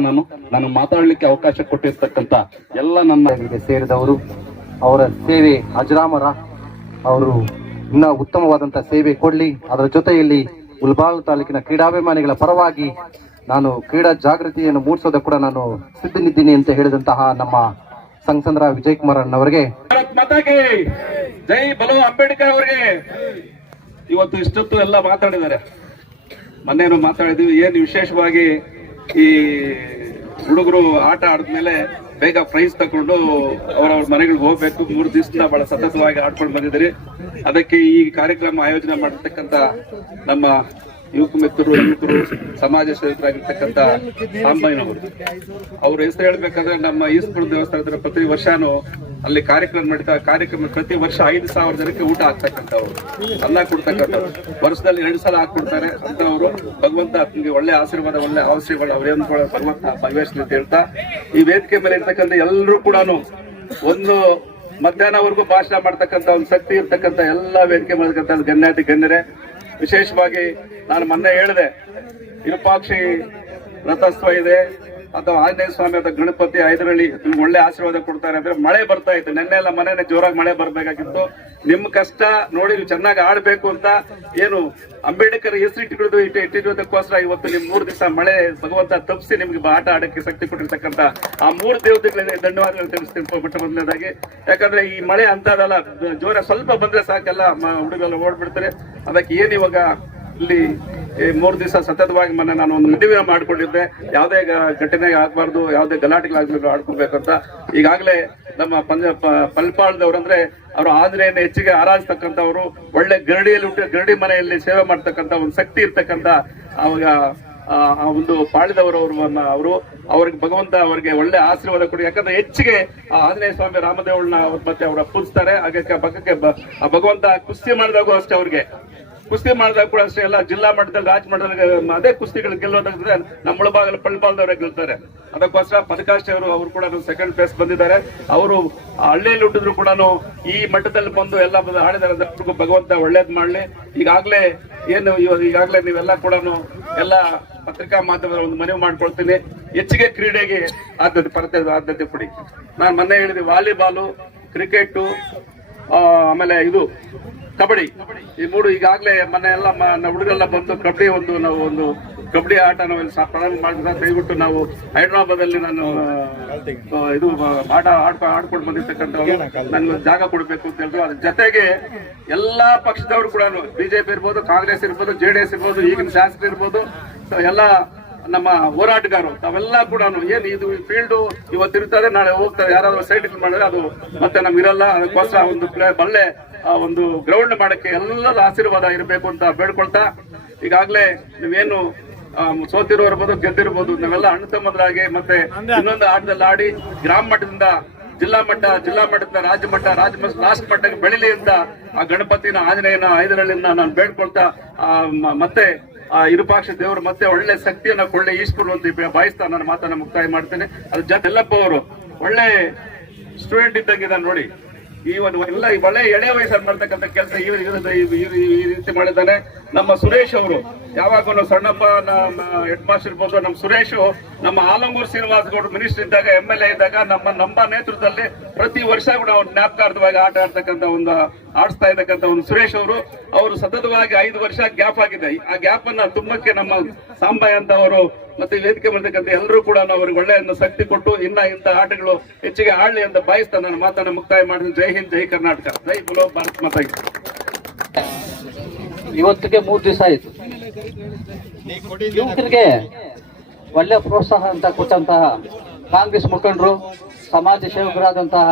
ನಾನು ಮಾತಾಡ್ಲಿಕ್ಕೆ ಅವಕಾಶ ಕೊಟ್ಟಿರ್ತಕ್ಕಂಥ ಎಲ್ಲ ನನ್ನ ಸೇರಿದವರು, ಅವರ ಸೇವೆ ಅಜರಾಮರ. ಅವರು ಇನ್ನ ಉತ್ತಮವಾದಂತಹ ಸೇವೆ ಕೊಡ್ಲಿ. ಅದರ ಜೊತೆಯಲ್ಲಿ ಮುಳಬಾಗಿಲು ತಾಲೂಕಿನ ಕ್ರೀಡಾಭಿಮಾನಿಗಳ ಪರವಾಗಿ ನಾನು ಕ್ರೀಡಾ ಜಾಗೃತಿಯನ್ನು ಮೂಡಿಸೋದಕ್ಕೆ ಕೂಡ ನಾನು ಸಿದ್ಧನಿದ್ದೀನಿ ಅಂತ ಹೇಳಿದಂತಹ ನಮ್ಮ ಸಂಸದರ ವಿಜಯ್ ಕುಮಾರ್ ಅವರಿಗೆ ಜೈ ಬಲೋ ಅಂಬೇಡ್ಕರ್ ಅವರಿಗೆ. ಇವತ್ತು ಇಷ್ಟೊತ್ತು ಎಲ್ಲ ಮಾತಾಡಿದ್ದಾರೆ, ಮೊನ್ನೇನು ಮಾತಾಡಿದ್ವಿ. ಏನು ವಿಶೇಷವಾಗಿ ಈ ಹುಡುಗರು ಆಟ ಆಡಿದ್ಮೇಲೆ ಬೇಗ ಪ್ರೈಸ್ ತಕೊಂಡು ಅವರವ್ರ ಮನೆಗಳಿಗೆ ಹೋಗ್ಬೇಕು. 3 ದಿವಸದಿಂದ ಬಹಳ ಸತತವಾಗಿ ಆಡ್ಕೊಂಡು ಬಂದಿದ್ದೀರಿ. ಅದಕ್ಕೆ ಈ ಕಾರ್ಯಕ್ರಮ ಆಯೋಜನೆ ಮಾಡಿರ್ತಕ್ಕಂಥ ನಮ್ಮ ಯುವಕ ಮಿತ್ರರು, ಯುವಕರು, ಸಮಾಜ ಸೇವಕರಾಗಿರ್ತಕ್ಕಂಥ ಸಾಂಬಯ್ಯನವರು, ಅವ್ರ ಹೆಸರು ಹೇಳ್ಬೇಕಾದ್ರೆ ನಮ್ಮ ಈಶ್ವರ ದೇವಸ್ಥಾನದ ಪ್ರತಿ ವರ್ಷನೂ ಅಲ್ಲಿ ಕಾರ್ಯಕ್ರಮ ಪ್ರತಿ ವರ್ಷ 5,000 ಜನಕ್ಕೆ ಊಟ ಹಾಕ್ತಕ್ಕಂಥವ್ರು, ಅನ್ನ ಕೊಡ್ತಕ್ಕಂಥವ್ರು, ವರ್ಷದಲ್ಲಿ 2 ಸಲ ಹಾಕ್ಕೊಡ್ತಾರೆ ಅಂತವ್ರು. ಭಗವಂತ ನಿಮ್ಗೆ ಒಳ್ಳೆ ಆಶೀರ್ವಾದ, ಒಳ್ಳೆ ಅವಶ್ಯಗಳು ಅವ್ರೇನು ಕೂಡ ಭಗವಂತ ಭಾಗವಹಿಸಲಿ ಅಂತ ಹೇಳ್ತಾ, ಈ ವೇದಿಕೆ ಮೇಲೆ ಇರ್ತಕ್ಕಂಥ ಎಲ್ಲರೂ ಕೂಡ ಒಂದು ಮಧ್ಯಾಹ್ನವರೆಗೂ ಭಾಷಣ ಮಾಡ್ತಕ್ಕಂಥ ಒಂದು ಶಕ್ತಿ ಇರ್ತಕ್ಕಂಥ ಎಲ್ಲ ವೇದಿಕೆ ಮಾಡ್ತಕ್ಕಂಥ ಗಣ್ಯಾತಿ ಗಣ್ಯರೇ. ವಿಶೇಷವಾಗಿ ನಾನು ಮೊನ್ನೆ ಹೇಳಿದೆ, ವಿರೂಪಾಕ್ಷಿ ರಥೋತ್ಸವ ಇದೆ ಅಥವಾ ಆಂಜನೇಯ ಸ್ವಾಮಿ ಅಥವಾ ಗಣಪತಿ ಐದರಳ್ಳಿ ಒಳ್ಳೆ ಆಶೀರ್ವಾದ ಕೊಡ್ತಾರೆ ಅಂದ್ರೆ ಮಳೆ ಬರ್ತಾ ಇತ್ತು. ನೆನ್ನೆಲ್ಲ ಮನೆಯೇ ಜೋರಾಗಿ ಮಳೆ ಬರ್ಬೇಕಾಗಿತ್ತು. ನಿಮ್ ಕಷ್ಟ ನೋಡಿ ನೀವು ಚೆನ್ನಾಗಿ ಆಡ್ಬೇಕು ಅಂತ ಏನು ಅಂಬೇಡ್ಕರ್ ಇಟ್ಟಿರೋದಕ್ಕೋಸ್ಕರ ಇವತ್ತು ನಿಮ್ 3 ದಿವಸ ಮಳೆ ಭಗವಂತ ತಪ್ಪಿಸಿ ನಿಮ್ಗೆ ಆಟ ಆಡಕ್ಕೆ ಶಕ್ತಿ ಕೊಟ್ಟಿರ್ತಕ್ಕಂಥ ಆ 3 ದೇವತೆಗಳಿಗೆ ಧನ್ಯವಾದಗಳು ತಿಳಿಸ್ತೀನಿ ಬಿಟ್ಟ ಮೊದಲನೇದಾಗಿ. ಯಾಕಂದ್ರೆ ಈ ಮಳೆ ಅಂತದಲ್ಲ, ಜೋರ ಸ್ವಲ್ಪ ಬಂದ್ರೆ ಸಾಕೆಲ್ಲ ಹುಡುಗರೆಲ್ಲ ಓಡ್ಬಿಡ್ತಾರೆ. ಅದಕ್ಕೆ ಏನ್ ಇವಾಗ ಇಲ್ಲಿ 3 ದಿವಸ ಸತತವಾಗಿ ಮೊನ್ನೆ ನಾನು ಒಂದು ಮದುವೆ ಮಾಡ್ಕೊಂಡಿದ್ದೆ. ಯಾವುದೇ ಘಟನೆ ಆಗ್ಬಾರ್ದು, ಯಾವುದೇ ಗಲಾಟೆಗಳಾಗ್ಬೇಕು, ಆಡ್ಕೊಬೇಕಂತ. ಈಗಾಗಲೇ ನಮ್ಮ ಪಲ್ಪಾಳ್ದವ್ರಂದ್ರೆ ಅವರು ಆಂಜನೇಯನ ಹೆಚ್ಚಿಗೆ ಆರಾಧಿಸ್ತಕ್ಕಂಥವ್ರು, ಒಳ್ಳೆ ಗರಡಿ ಮನೆಯಲ್ಲಿ ಸೇವೆ ಮಾಡ್ತಕ್ಕಂಥ ಒಂದು ಶಕ್ತಿ ಇರ್ತಕ್ಕಂಥ ಅವಾಗ ಆ ಒಂದು ಪಾಳ್ಯದವರು ಅವ್ರಿಗೆ ಭಗವಂತ ಅವರಿಗೆ ಒಳ್ಳೆ ಆಶೀರ್ವಾದ ಕೊಡಿ. ಯಾಕಂದ್ರೆ ಹೆಚ್ಚಿಗೆ ಆ ಆಂಜನೇಯ ಸ್ವಾಮಿ ರಾಮದೇವಳನ್ನ ಮತ್ತೆ ಅವ್ರ ಪೂಜಿಸ್ತಾರೆ. ಹಾಗೆ ಪಕ್ಕಕ್ಕೆ ಭಗವಂತ ಕುಸ್ತಿ ಮಾಡಿದಾಗೂ ಅಷ್ಟೇ, ಅವ್ರಿಗೆ ಕುಸ್ತಿ ಮಾಡಿದಾಗ ಕೂಡ ಅಷ್ಟೇ ಎಲ್ಲ ಜಿಲ್ಲಾ ಮಟ್ಟದಲ್ಲಿ, ರಾಜ್ಯ ಮಟ್ಟದಲ್ಲಿ ಅದೇ ಕುಸ್ತಿಗಳು ಗೆಲ್ಲೋದಾದ್ರೆ ನಮ್ಮ ಮುಳಬಾಗಿಲು ಪಳ್ಪಾಲ್ದವರೇ ಗೆಲ್ತಾರೆ. ಅದಕ್ಕೋಸ್ಕರ ಪದಕಾಷ್ಠಿ ಅವರು ಕೂಡ 2nd ಪ್ಲೇಸ್ ಬಂದಿದ್ದಾರೆ. ಅವರು ಹಳ್ಳಿಯಲ್ಲಿ ಹುಟ್ಟಿದ್ರು ಕೂಡ ಈ ಮಟ್ಟದಲ್ಲಿ ಬಂದು ಎಲ್ಲ ಆಡಿದಾರೆ. ಭಗವಂತ ಒಳ್ಳೇದ್ ಮಾಡ್ಲಿ. ಈಗಾಗಲೇ ನೀವೆಲ್ಲ ಕೂಡ ಎಲ್ಲ ಪತ್ರಿಕಾ ಮಾಧ್ಯಮದ ಒಂದು ಮನವಿ ಮಾಡ್ಕೊಳ್ತೀನಿ, ಹೆಚ್ಚಿಗೆ ಕ್ರೀಡೆಗೆ ಆದ್ಯತೆ ಕೊಡಿ. ನಾನು ಮೊನ್ನೆ ಹೇಳಿದೆ, ವಾಲಿಬಾಲು, ಕ್ರಿಕೆಟ್, ಆಮೇಲೆ ಇದು ಕಬಡ್ಡಿ, ಈ 3 ಈಗಾಗಲೇ ಮೊನ್ನೆ ಎಲ್ಲ ಹುಡುಗರೆಲ್ಲ ಬಂದು ಕಬಡ್ಡಿ ನಾವು ಒಂದು ಕಬಡ್ಡಿ ಆಟ ನಾವು ಪ್ರಾರಂಭ ಮಾಡಿದ. ದಯವಿಟ್ಟು ನಾವು ಹೈದರಾಬಾದ್ ಅಲ್ಲಿ ನಾನು ಇದು ಆಟ ಆಡ್ಕೊಂಡು ಬಂದಿರ್ತಕ್ಕಂಥವ್ರು ನನ್ಗೆ ಜಾಗ ಕೊಡ್ಬೇಕು ಅಂತ ಹೇಳಿದ್ರು. ಅದ್ರ ಜೊತೆಗೆ ಎಲ್ಲಾ ಪಕ್ಷದವರು ಕೂಡ, ಬಿಜೆಪಿ ಇರ್ಬೋದು, ಕಾಂಗ್ರೆಸ್ ಇರ್ಬೋದು, JDS ಇರ್ಬೋದು, ಈಗಿನ ಶಾಸಕರು ಇರ್ಬೋದು, ಎಲ್ಲ ನಮ್ಮ ಹೋರಾಟಗಾರರು ತಾವೆಲ್ಲ ಕೂಡ ಏನ್ ಇದು ಫೀಲ್ಡ್ ಇವತ್ತಿರ್ತದೆ, ನಾಳೆ ಹೋಗ್ತಾರೆ. ಯಾರಾದ್ರೂ ಸೈಡ್ ಮಾಡಿದ್ರೆ ಅದು ಮತ್ತೆ ನಮ್ಗಿರಲ್ಲ. ಅದಕ್ಕೋಸ್ಕರ ಒಂದು ಒಳ್ಳೆ ಒಂದು ಗ್ರೌಂಡ್ ಮಾಡಕ್ಕೆ ಎಲ್ಲರ ಆಶೀರ್ವಾದ ಇರಬೇಕು ಅಂತ ಬೇಡ್ಕೊಳ್ತಾ, ಈಗಾಗಲೇ ನೀವೇನು ಸೋತಿರೋರ್ಬೋದು, ಗೆದ್ದಿರ್ಬೋದು, ನಾವೆಲ್ಲ ಅಣ್ಣ ತಮ್ಮಂದ್ರಾಗಿ ಮತ್ತೆ ಇನ್ನೊಂದು ಆಟದಲ್ಲಿ ಆಡಿ ಗ್ರಾಮ ಮಟ್ಟದಿಂದ ಜಿಲ್ಲಾ ಮಟ್ಟದಿಂದ ರಾಜ್ಯ ಮಟ್ಟ, ರಾಷ್ಟ್ರ ಮಟ್ಟಕ್ಕೆ ಬೆಳಿಲಿ ಅಂತ ಆ ಗಣಪತಿನ, ಆಂಜನೇಯನ, ಐದರಳ್ಳಿನ ನಾನು ಬೇಡ್ಕೊಳ್ತಾ, ಮತ್ತೆ ಆ ವಿರೂಪಾಕ್ಷ ದೇವರು ಮತ್ತೆ ಒಳ್ಳೆ ಶಕ್ತಿಯನ್ನ ಕೊಳ್ಳೆ ಈಸ್ಕೊಡು ಅಂತ ಬಾಯಿಸ್ತಾ ನಾನು ಮಾತನ್ನ ಮುಕ್ತಾಯ ಮಾಡ್ತೇನೆ. ಅದ್ರ ಜೊತೆ ಎಲ್ಲಪ್ಪ ಅವರು ಒಳ್ಳೆ ಸ್ಟೂಡೆಂಟ್ ಇದ್ದಂಗಿದ್ದಾನೆ ನೋಡಿ. ಈ ಒಂದು ಎಲ್ಲ ಒಳ್ಳೆ ಎಳೆ ವಯಸ್ಸಲ್ಲಿ ಮಾಡ್ತಕ್ಕಂಥ ಕೆಲಸ ಈ ರೀತಿ ಮಾಡಿದ್ದಾನೆ. ನಮ್ಮ ಸುರೇಶ್ ಅವರು ಯಾವಾಗ ಸಣ್ಣಪ್ಪ ಹೆಡ್ ಮಾಸ್ಟರ್ ಇರ್ಬೋದು, ನಮ್ಮ ಸುರೇಶ್ ನಮ್ಮ ಆಲಂಗೂರು ಶ್ರೀನಿವಾಸ್ ಗೌಡ್ರು ಮಿನಿಸ್ಟರ್ ಇದ್ದಾಗ, MLA ಇದ್ದಾಗ ನಮ್ಮ ನೇತೃತ್ವದಲ್ಲಿ ಪ್ರತಿ ವರ್ಷ ಕೂಡ ಅವ್ರು ಜ್ಞಾಪಕಾರ್ಥವಾಗಿ ಆಟ ಆಡಿಸ್ತಾ ಇರ್ತಕ್ಕಂಥ ಒಂದು ಸುರೇಶ್ ಅವರು ಸತತವಾಗಿ 5 ವರ್ಷ ಗ್ಯಾಪ್ ಆಗಿದೆ. ಆ ಗ್ಯಾಪ್ ಅನ್ನ ತುಂಬಕ್ಕೆ ನಮ್ಮ ಸಾಂಬಯ್ಯ ಅಂತ ಅವರು ಮತ್ತೆ ವೇದಿಕೆ ಮಾಡ್ತಕ್ಕಂಥ ಎಲ್ಲರೂ ಕೂಡ ಅವ್ರಿಗೆ ಒಳ್ಳೆ ಶಕ್ತಿ ಕೊಟ್ಟು ಇಂಥ ಆಟಗಳು ಹೆಚ್ಚಿಗೆ ಆಡ್ಲಿ ಅಂತ ಬಾಯಿಸ್ತಾ ನಾನು ಮಾತನ್ನ ಮುಕ್ತಾಯ ಮಾಡ್ತೀನಿ. ಜೈ ಹಿಂದ್, ಜೈ ಕರ್ನಾಟಕ, ಜೈ ಬಲೋ ಭಾರತ್ ಮಾತಾ. ಇವತ್ತಿಗೆ 3 ದಿವಸ ಆಯ್ತು. ಯುವಕರಿಗೆ ಒಳ್ಳೆ ಪ್ರೋತ್ಸಾಹ ಅಂತ ಕೊಟ್ಟಂತಹ ಕಾಂಗ್ರೆಸ್ ಮುಖಂಡರು, ಸಮಾಜ ಸೇವಕರಾದಂತಹ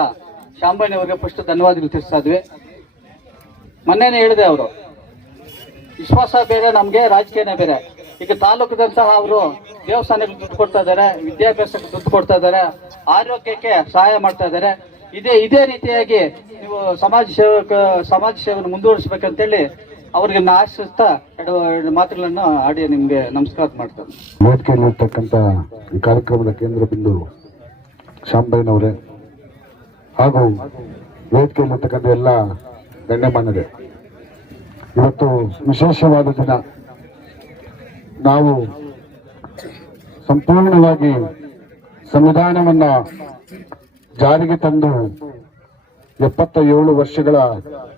ಶಾಂಬಣ್ಣವರಿಗೆ ಫಸ್ಟ್ ಧನ್ಯವಾದಗಳು ತಿಳಿಸ್ತಾ ಇದ್ವಿ. ಮೊನ್ನೆನೇ ಹೇಳಿದೆ, ಅವರು ವಿಶ್ವಾಸ ಬೇರೆ, ನಮಗೆ ರಾಜಕೀಯನೇ ಬೇರೆ. ಈಗ ತಾಲೂಕದಂತಹ ಅವರು ದೇವಸ್ಥಾನಕ್ಕೆ ದುಡ್ಡು ಕೊಡ್ತಾ ಇದ್ದಾರೆ, ವಿದ್ಯಾಭ್ಯಾಸಕ್ಕೆ ದುಡ್ಡು ಕೊಡ್ತಾ ಇದ್ದಾರೆ, ಆರೋಗ್ಯಕ್ಕೆ ಸಹಾಯ ಮಾಡ್ತಾ ಇದ್ದಾರೆ. ಇದೇ ರೀತಿಯಾಗಿ ನೀವು ಸಮಾಜ ಸೇವೆಯನ್ನು ಮುಂದುವರಿಸಬೇಕಂತೇಳಿ ಅವ್ರಿಗೆ ಆಶಿಸ್ತಾ ಎರಡು ಮಾತುಗಳನ್ನು ಆಡಿ ನಿಮ್ಗೆ ನಮಸ್ಕಾರ ಮಾಡ್ತಾರೆ. ವೇದಿಕೆಯಲ್ಲಿರ್ತಕ್ಕಂಥ ಈ ಕಾರ್ಯಕ್ರಮದ ಕೇಂದ್ರ ಬಿಂದು ಶಾಂಬಯ್ಯನವರೇ ಹಾಗೂ ವೇದಿಕೆಯಲ್ಲಿರ್ತಕ್ಕಂಥ ಎಲ್ಲ ಗಣ್ಯಮಾನ್ಯರೇ, ಇವತ್ತು ವಿಶೇಷವಾದ ದಿನ. ನಾವು ಸಂಪೂರ್ಣವಾಗಿ ಸಂವಿಧಾನವನ್ನ ಜಾರಿಗೆ ತಂದು 77 ವರ್ಷಗಳ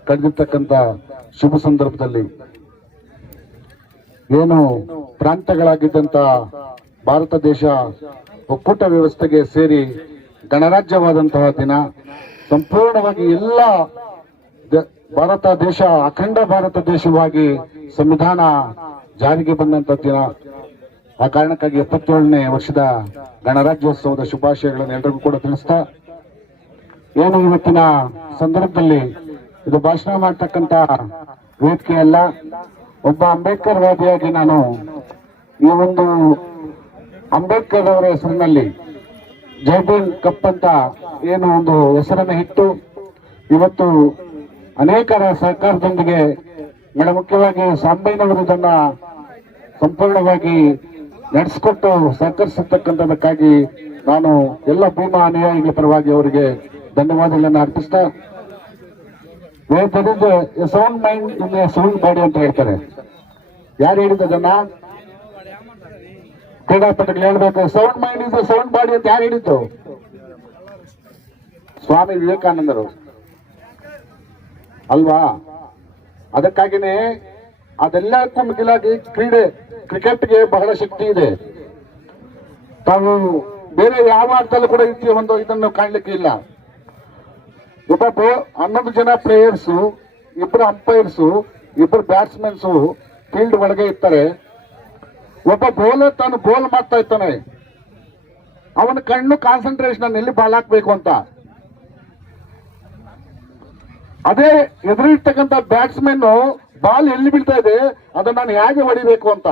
ಕಳೆದಿರ್ತಕ್ಕಂಥ ಶುಭ ಸಂದರ್ಭದಲ್ಲಿ ಏನು ಪ್ರಾಂತ್ಯಗಳಾಗಿದ್ದಂತ ಭಾರತ ದೇಶ ಒಕ್ಕೂಟ ವ್ಯವಸ್ಥೆಗೆ ಸೇರಿ ಗಣರಾಜ್ಯವಾದಂತಹ ದಿನ, ಸಂಪೂರ್ಣವಾಗಿ ಎಲ್ಲ ಭಾರತ ದೇಶ ಅಖಂಡ ಭಾರತ ದೇಶವಾಗಿ ಸಂವಿಧಾನ ಜಾರಿಗೆ ಬಂದಂತ ದಿನ. ಆ ಕಾರಣಕ್ಕಾಗಿ 77ನೇ ವರ್ಷದ ಗಣರಾಜ್ಯೋತ್ಸವದ ಶುಭಾಶಯಗಳನ್ನು ಎಲ್ಲರಿಗೂ ಕೂಡ ತಿಳಿಸ್ತಾ, ಏನು ಇವತ್ತಿನ ಸಂದರ್ಭದಲ್ಲಿ ಇದು ಭಾಷಣ ಮಾಡ್ತಕ್ಕಂಥ ವೇದಿಕೆ ಅಲ್ಲ, ಒಬ್ಬ ಅಂಬೇಡ್ಕರ್ ವಾದಿಯಾಗಿ ನಾನು ಈ ಒಂದು ಅಂಬೇಡ್ಕರ್ ಅವರ ಹೆಸರಿನಲ್ಲಿ ಜೈ ಭೀಮ್ ಕಪ್ ಅಂತ ಏನು ಒಂದು ಹೆಸರನ್ನು ಇಟ್ಟು ಇವತ್ತು ಅನೇಕರ ಸಹಕಾರದೊಂದಿಗೆ ಬಹಳ ಮುಖ್ಯವಾಗಿ ಸಾಂಬಯ್ಯನವರು ಇದನ್ನ ಸಂಪೂರ್ಣವಾಗಿ ನಡೆಸಿಕೊಟ್ಟು ಸಹಕರಿಸತಕ್ಕಂಥದಕ್ಕಾಗಿ ನಾನು ಎಲ್ಲ ಭೀಮಾ ಅನುಯಾಯಿಗಳ ಪರವಾಗಿ ಅವರಿಗೆ ಧನ್ಯವಾದಗಳನ್ನು ಅರ್ಪಿಸ್ತಾ, sound mind in a sound body ಅಂತ ಹೇಳ್ತಾರೆ. ಯಾರು ಹೇಳಿದ್ದನ್ನ? ಕ್ರೀಡಾಪಟುಗಳು ಹೇಳ್ಬೇಕು, sound mind is a sound body ಅಂತ ಯಾರು ಹೇಳಿದ್ದು? ಸ್ವಾಮಿ ವಿವೇಕಾನಂದರು ಅಲ್ವಾ? ಅದಕ್ಕಾಗಿನೇ ಅದೆಲ್ಲಕ್ಕೂ ಮಿಗಿಲಾಗಿ ಕ್ರಿಕೆಟ್ಗೆ ಬಹಳ ಶಕ್ತಿ ಇದೆ. ತಾವು ಬೇರೆ ಯಾವ ಆಟದಲ್ಲೂ ಕೂಡ ಒಂದು ಇದನ್ನು ಕಾಣ್ಲಿಕ್ಕೆ ಇಲ್ಲ. ಒಬ್ಬ 11 ಜನ ಪ್ಲೇಯರ್ಸು, 2 ಅಂಪೈರ್ಸು, 2 ಬ್ಯಾಟ್ಸ್ಮನ್ಸು ಫೀಲ್ಡ್ ಒಳಗೆ ಇರ್ತಾರೆ. ಒಬ್ಬ ಬೌಲರ್ ತಾನು ಬೋಲ್ ಮಾಡ್ತಾ ಇರ್ತಾನೆ, ಅವನ ಕಣ್ಣು ಕಾನ್ಸಂಟ್ರೇಷನ್ ಎಲ್ಲಿ ಬಾಲ್ ಹಾಕ್ಬೇಕು ಅಂತ. ಅದೇ ಎದುರಿರ್ತಕ್ಕಂಥ ಬ್ಯಾಟ್ಸ್ಮನ್ ಬಾಲ್ ಎಲ್ಲಿ ಬೀಳ್ತಾ ಇದೆ ಅದನ್ನ ನಾನು ಹೇಗೆ ಹೊಡಿಬೇಕು ಅಂತ.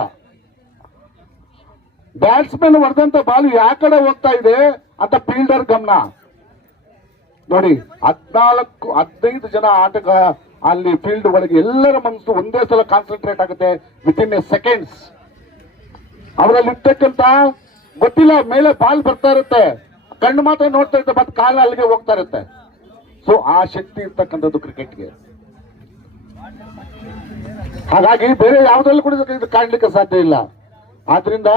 ಬ್ಯಾಟ್ಸ್ಮನ್ ಹೊಡೆದಂತ ಬಾಲ್ ಯಾವ ಕಡೆ ಹೋಗ್ತಾ ಇದೆ ಅಂತ ಫೀಲ್ಡರ್ ಗಮನ. ನೋಡಿ, 14-15 ಜನ ಆಟಗ ಅಲ್ಲಿ ಫೀಲ್ಡ್ ಒಳಗೆ ಎಲ್ಲರ ಮನಸ್ಸು ಒಂದೇ ಸಲ ಕಾನ್ಸಂಟ್ರೇಟ್ ಆಗುತ್ತೆ ವಿತಿನ್ ಎ ಸೆಕೆಂಡ್ಸ್. ಅವರಲ್ಲಿ ಇರ್ತಕ್ಕಂತ ಗೊತ್ತಿಲ್ಲ, ಮೇಲೆ ಬಾಲ್ ಬರ್ತಾ ಇರುತ್ತೆ, ಕಣ್ಣು ಮಾತ್ರ ನೋಡ್ತಾ ಇರುತ್ತೆ, ಮತ್ತೆ ಕಾಲ ಅಲ್ಲಿಗೆ ಹೋಗ್ತಾ ಇರುತ್ತೆ. ಸೊ ಆ ಶಕ್ತಿ ಇರ್ತಕ್ಕಂಥದ್ದು ಕ್ರಿಕೆಟ್ಗೆ. ಹಾಗಾಗಿ ಬೇರೆ ಯಾವುದ್ರಲ್ಲೂ ಕೂಡ ಇದು ಕಾಣ್ಲಿಕ್ಕೆ ಸಾಧ್ಯ ಇಲ್ಲ. ಆದ್ರಿಂದ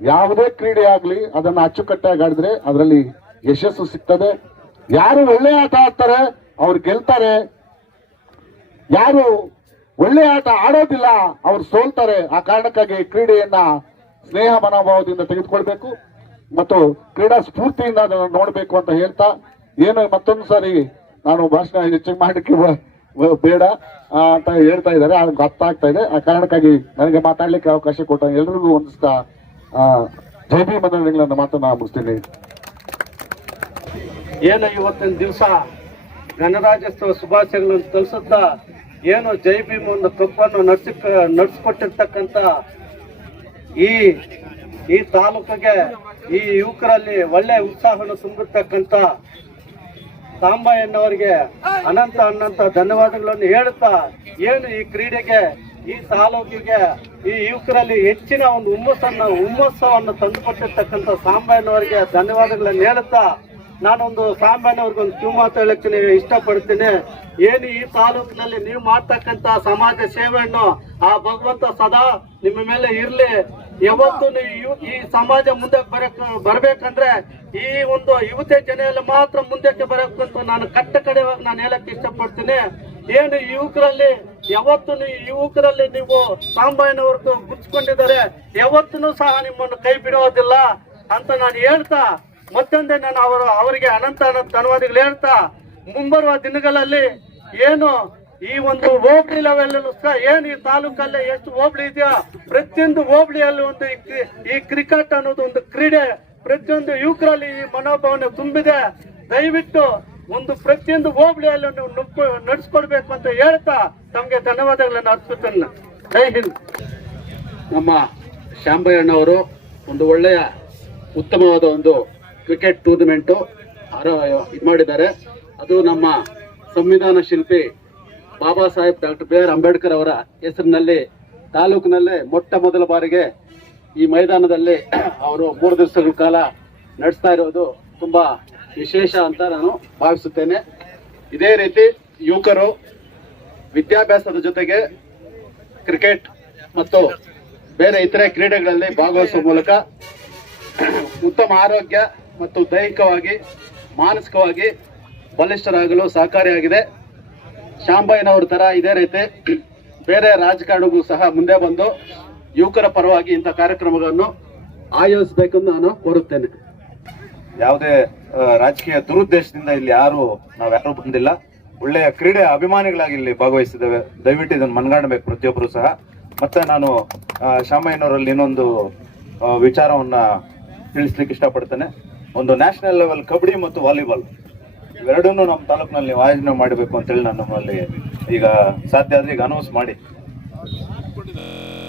ಯಾವುದೇ ಕ್ರೀಡೆ ಆಗ್ಲಿ ಅದನ್ನ ಅಚ್ಚುಕಟ್ಟಾಗಿ ಆಡಿದ್ರೆ ಅದರಲ್ಲಿ ಯಶಸ್ಸು ಸಿಗ್ತದೆ. ಯಾರು ಒಳ್ಳೆ ಆಟ ಆಡ್ತಾರೆ ಅವ್ರು ಗೆಲ್ತಾರೆ, ಯಾರು ಒಳ್ಳೆ ಆಟ ಆಡೋದಿಲ್ಲ ಅವ್ರು ಸೋಲ್ತಾರೆ. ಆ ಕಾರಣಕ್ಕಾಗಿ ಕ್ರೀಡೆಯನ್ನ ಸ್ನೇಹ ಮನೋಭಾವದಿಂದ ತೆಗೆದುಕೊಳ್ಬೇಕು ಮತ್ತು ಕ್ರೀಡಾ ಸ್ಫೂರ್ತಿಯಿಂದ ಅದನ್ನು ನೋಡ್ಬೇಕು ಅಂತ ಹೇಳ್ತಾ, ಏನು ಮತ್ತೊಂದು ಸಾರಿ ನಾನು ಭಾಷಣ ಹೆಚ್ಚಿಗೆ ಮಾಡಲಿಕ್ಕೆ ಬೇಡ ಅಂತ ಹೇಳ್ತಾ ಇದ್ದಾರೆ, ಅದಕ್ಕೆ ಅರ್ಥ ಆಗ್ತಾ ಇದೆ. ಆ ಕಾರಣಕ್ಕಾಗಿ ನನಗೆ ಮಾತಾಡ್ಲಿಕ್ಕೆ ಅವಕಾಶ ಕೊಟ್ಟ ಎಲ್ರಿಗೂ ಹೊಂದಿಸ್ತಾ ಜೈ ಭೀಮ್ ಮಂಡಳಿಗಳನ್ನು ಮಾತನ್ನ ಮುಗಿಸ್ತೀನಿ. ಏನು ಇವತ್ತಿನ ದಿವಸ ಗಣರಾಜ್ಯೋತ್ಸವ ಶುಭಾಶಯಗಳನ್ನು ತಿಳಿಸುತ್ತಾ, ಏನು ಜೈ ಭೀಮ್ ಒಂದು ಕಪ್ಪನ್ನು ನಡೆಸಿಕೊಟ್ಟಿರ್ತಕ್ಕಂಥ ಈ ತಾಲೂಕಿಗೆ, ಈ ಯುವಕರಲ್ಲಿ ಒಳ್ಳೆ ಉತ್ಸಾಹವನ್ನು ತುಂಬಿರ್ತಕ್ಕಂಥ ಸಾಂಬಯ್ಯನವರಿಗೆ ಅನಂತ ಧನ್ಯವಾದಗಳನ್ನು ಹೇಳುತ್ತಾ, ಏನು ಈ ಕ್ರೀಡೆಗೆ, ಈ ತಾಲೂಕಿಗೆ, ಈ ಯುವಕರಲ್ಲಿ ಹೆಚ್ಚಿನ ಒಂದು ಹುಮ್ಮಸ್ಸವನ್ನು ತಂದುಕೊಟ್ಟಿರ್ತಕ್ಕಂಥ ಸಾಂಬಯ್ಯನವರಿಗೆ ಧನ್ಯವಾದಗಳನ್ನು ಹೇಳುತ್ತಾ, ನಾನೊಂದು ಸಾಂಬಯ್ಯನವ್ರಿಗೆ ಒಂದು ಕಿವಿ ಮಾತು ಹೇಳಕ್ಕೆ ಇಷ್ಟಪಡ್ತೀನಿ. ಏನು ಈ ತಾಲೂಕಿನಲ್ಲಿ ನೀವು ಮಾಡ್ತಕ್ಕಂಥ ಸಮಾಜ ಸೇವೆಯನ್ನು ಆ ಭಗವಂತ ಸದಾ ನಿಮ್ಮ ಮೇಲೆ ಇರ್ಲಿ. ಯಾವತ್ತು ನೀವು ಈ ಸಮಾಜ ಮುಂದೆ ಬರ್ಬೇಕಂದ್ರೆ ಈ ಒಂದು ಯುವತೆ ಜನೆಯಲ್ಲಿ ಮಾತ್ರ ಮುಂದಕ್ಕೆ ಬರಬೇಕಂತ ನಾನು ಕಡೆವಾಗಿ ನಾನು ಹೇಳಕ್ಕೆ ಇಷ್ಟಪಡ್ತೀನಿ. ಏನು ಯುವಕರಲ್ಲಿ ಯುವಕರಲ್ಲಿ ನೀವು ಸಾಂಬಯ್ಯನವ್ರದ್ದು ಗುರ್ಸ್ಕೊಂಡಿದ್ದಾರೆ, ಯಾವತ್ತೂ ಸಹ ನಿಮ್ಮನ್ನು ಕೈ ಬಿಡೋದಿಲ್ಲ ಅಂತ ನಾನು ಹೇಳ್ತಾ, ಮತ್ತೊಂದೇ ನಾನು ಅವರಿಗೆ ಅನಂತ ಧನ್ಯವಾದಗಳು ಹೇಳ್ತಾ, ಮುಂಬರುವ ದಿನಗಳಲ್ಲಿ ಏನು ಈ ಒಂದು ಹೋಬಳಿ ಲೆವೆಲ್ ಸಹ ಏನ್ ಈ ತಾಲೂಕಲ್ಲೇ ಎಷ್ಟು ಹೋಬಳಿ ಇದೆಯಾ ಪ್ರತಿಯೊಂದು ಹೋಬಳಿಯಲ್ಲಿ ಒಂದು ಈ ಕ್ರಿಕೆಟ್ ಅನ್ನೋದು ಒಂದು ಕ್ರೀಡೆ ಪ್ರತಿಯೊಂದು ಯುವಕರಲ್ಲಿ ಈ ಮನೋಭಾವನೆ ತುಂಬಿದೆ. ದಯವಿಟ್ಟು ಒಂದು ಪ್ರತಿಯೊಂದು ಹೋಬಳಿಯಲ್ಲಿ ನಡೆಸ್ಕೊಡ್ಬೇಕು ಅಂತ ಹೇಳ್ತಾ ತಮ್ಗೆ ಧನ್ಯವಾದಗಳನ್ನು ಅರ್ಪಿಸ್ತೇನೆ. ಜೈ ಹಿಂದ್. ನಮ್ಮ ಶಾಂಬಯ್ಯಣ್ಣವರು ಒಂದು ಒಳ್ಳೆಯ ಉತ್ತಮವಾದ ಒಂದು ಕ್ರಿಕೆಟ್ ಟೂರ್ನಮೆಂಟ್ ಇದು ಮಾಡಿದ್ದಾರೆ. ಅದು ನಮ್ಮ ಸಂವಿಧಾನ ಶಿಲ್ಪಿ Baba Saheb doctor B R Ambedkar ಅವರ ಹೆಸರಿನಲ್ಲಿ ತಾಲೂಕಿನಲ್ಲೇ ಮೊಟ್ಟ ಮೊದಲ ಬಾರಿಗೆ ಈ ಮೈದಾನದಲ್ಲಿ ಅವರು 3 ದಿವಸಗಳ ಕಾಲ ನಡೆಸ್ತಾ ಇರೋದು ತುಂಬಾ ವಿಶೇಷ ಅಂತ ನಾನು ಭಾವಿಸುತ್ತೇನೆ. ಇದೇ ರೀತಿ ಯುವಕರು ವಿದ್ಯಾಭ್ಯಾಸದ ಜೊತೆಗೆ ಕ್ರಿಕೆಟ್ ಮತ್ತು ಬೇರೆ ಇತರೆ ಕ್ರೀಡೆಗಳಲ್ಲಿ ಭಾಗವಹಿಸುವ ಮೂಲಕ ಉತ್ತಮ ಆರೋಗ್ಯ ಮತ್ತು ದೈಹಿಕವಾಗಿ ಮಾನಸಿಕವಾಗಿ ಬಲಿಷ್ಠರಾಗಲು ಸಹಕಾರಿಯಾಗಿದೆ. ಶಾಂಬಯ್ಯನವ್ರ ತರ ಇದೇ ರೀತಿ ಬೇರೆ ರಾಜಕಾರಣಿಗೂ ಸಹ ಮುಂದೆ ಬಂದು ಯುವಕರ ಪರವಾಗಿ ಇಂಥ ಕಾರ್ಯಕ್ರಮಗಳನ್ನು ಆಯೋಜಿಸಬೇಕೆಂದು ನಾನು ಕೋರುತ್ತೇನೆ. ಯಾವುದೇ ರಾಜಕೀಯ ದುರುದ್ದೇಶದಿಂದ ಇಲ್ಲಿ ನಾವ್ಯಾರು ಬಂದಿಲ್ಲ. ಒಳ್ಳೆಯ ಕ್ರೀಡೆ ಅಭಿಮಾನಿಗಳಾಗಿ ಇಲ್ಲಿ ಭಾಗವಹಿಸಿದ್ದೇವೆ. ದಯವಿಟ್ಟು ಇದನ್ನು ಮನಗಾಣಬೇಕು ಪ್ರತಿಯೊಬ್ಬರು ಸಹ. ಮತ್ತೆ ನಾನು ಶಾಮಯ್ಯನವರಲ್ಲಿ ಇನ್ನೊಂದು ವಿಚಾರವನ್ನ ತಿಳಿಸ್ಲಿಕ್ಕೆ ಇಷ್ಟಪಡ್ತೇನೆ. ಒಂದು ನ್ಯಾಷನಲ್ ಲೆವೆಲ್ ಕಬಡ್ಡಿ ಮತ್ತು ವಾಲಿಬಾಲ್ ಇವೆರಡನ್ನೂ ನಮ್ಮ ತಾಲೂಕಿನಲ್ಲಿ ನೀವು ಆಯೋಜನೆ ಮಾಡಬೇಕು ಅಂತೇಳಿ ನಾನು ನಮ್ಮಲ್ಲಿ ಈಗ ಸಾಧ್ಯ ಆದ್ರೆ ಈಗ ಅನೌನ್ಸ್ ಮಾಡಿ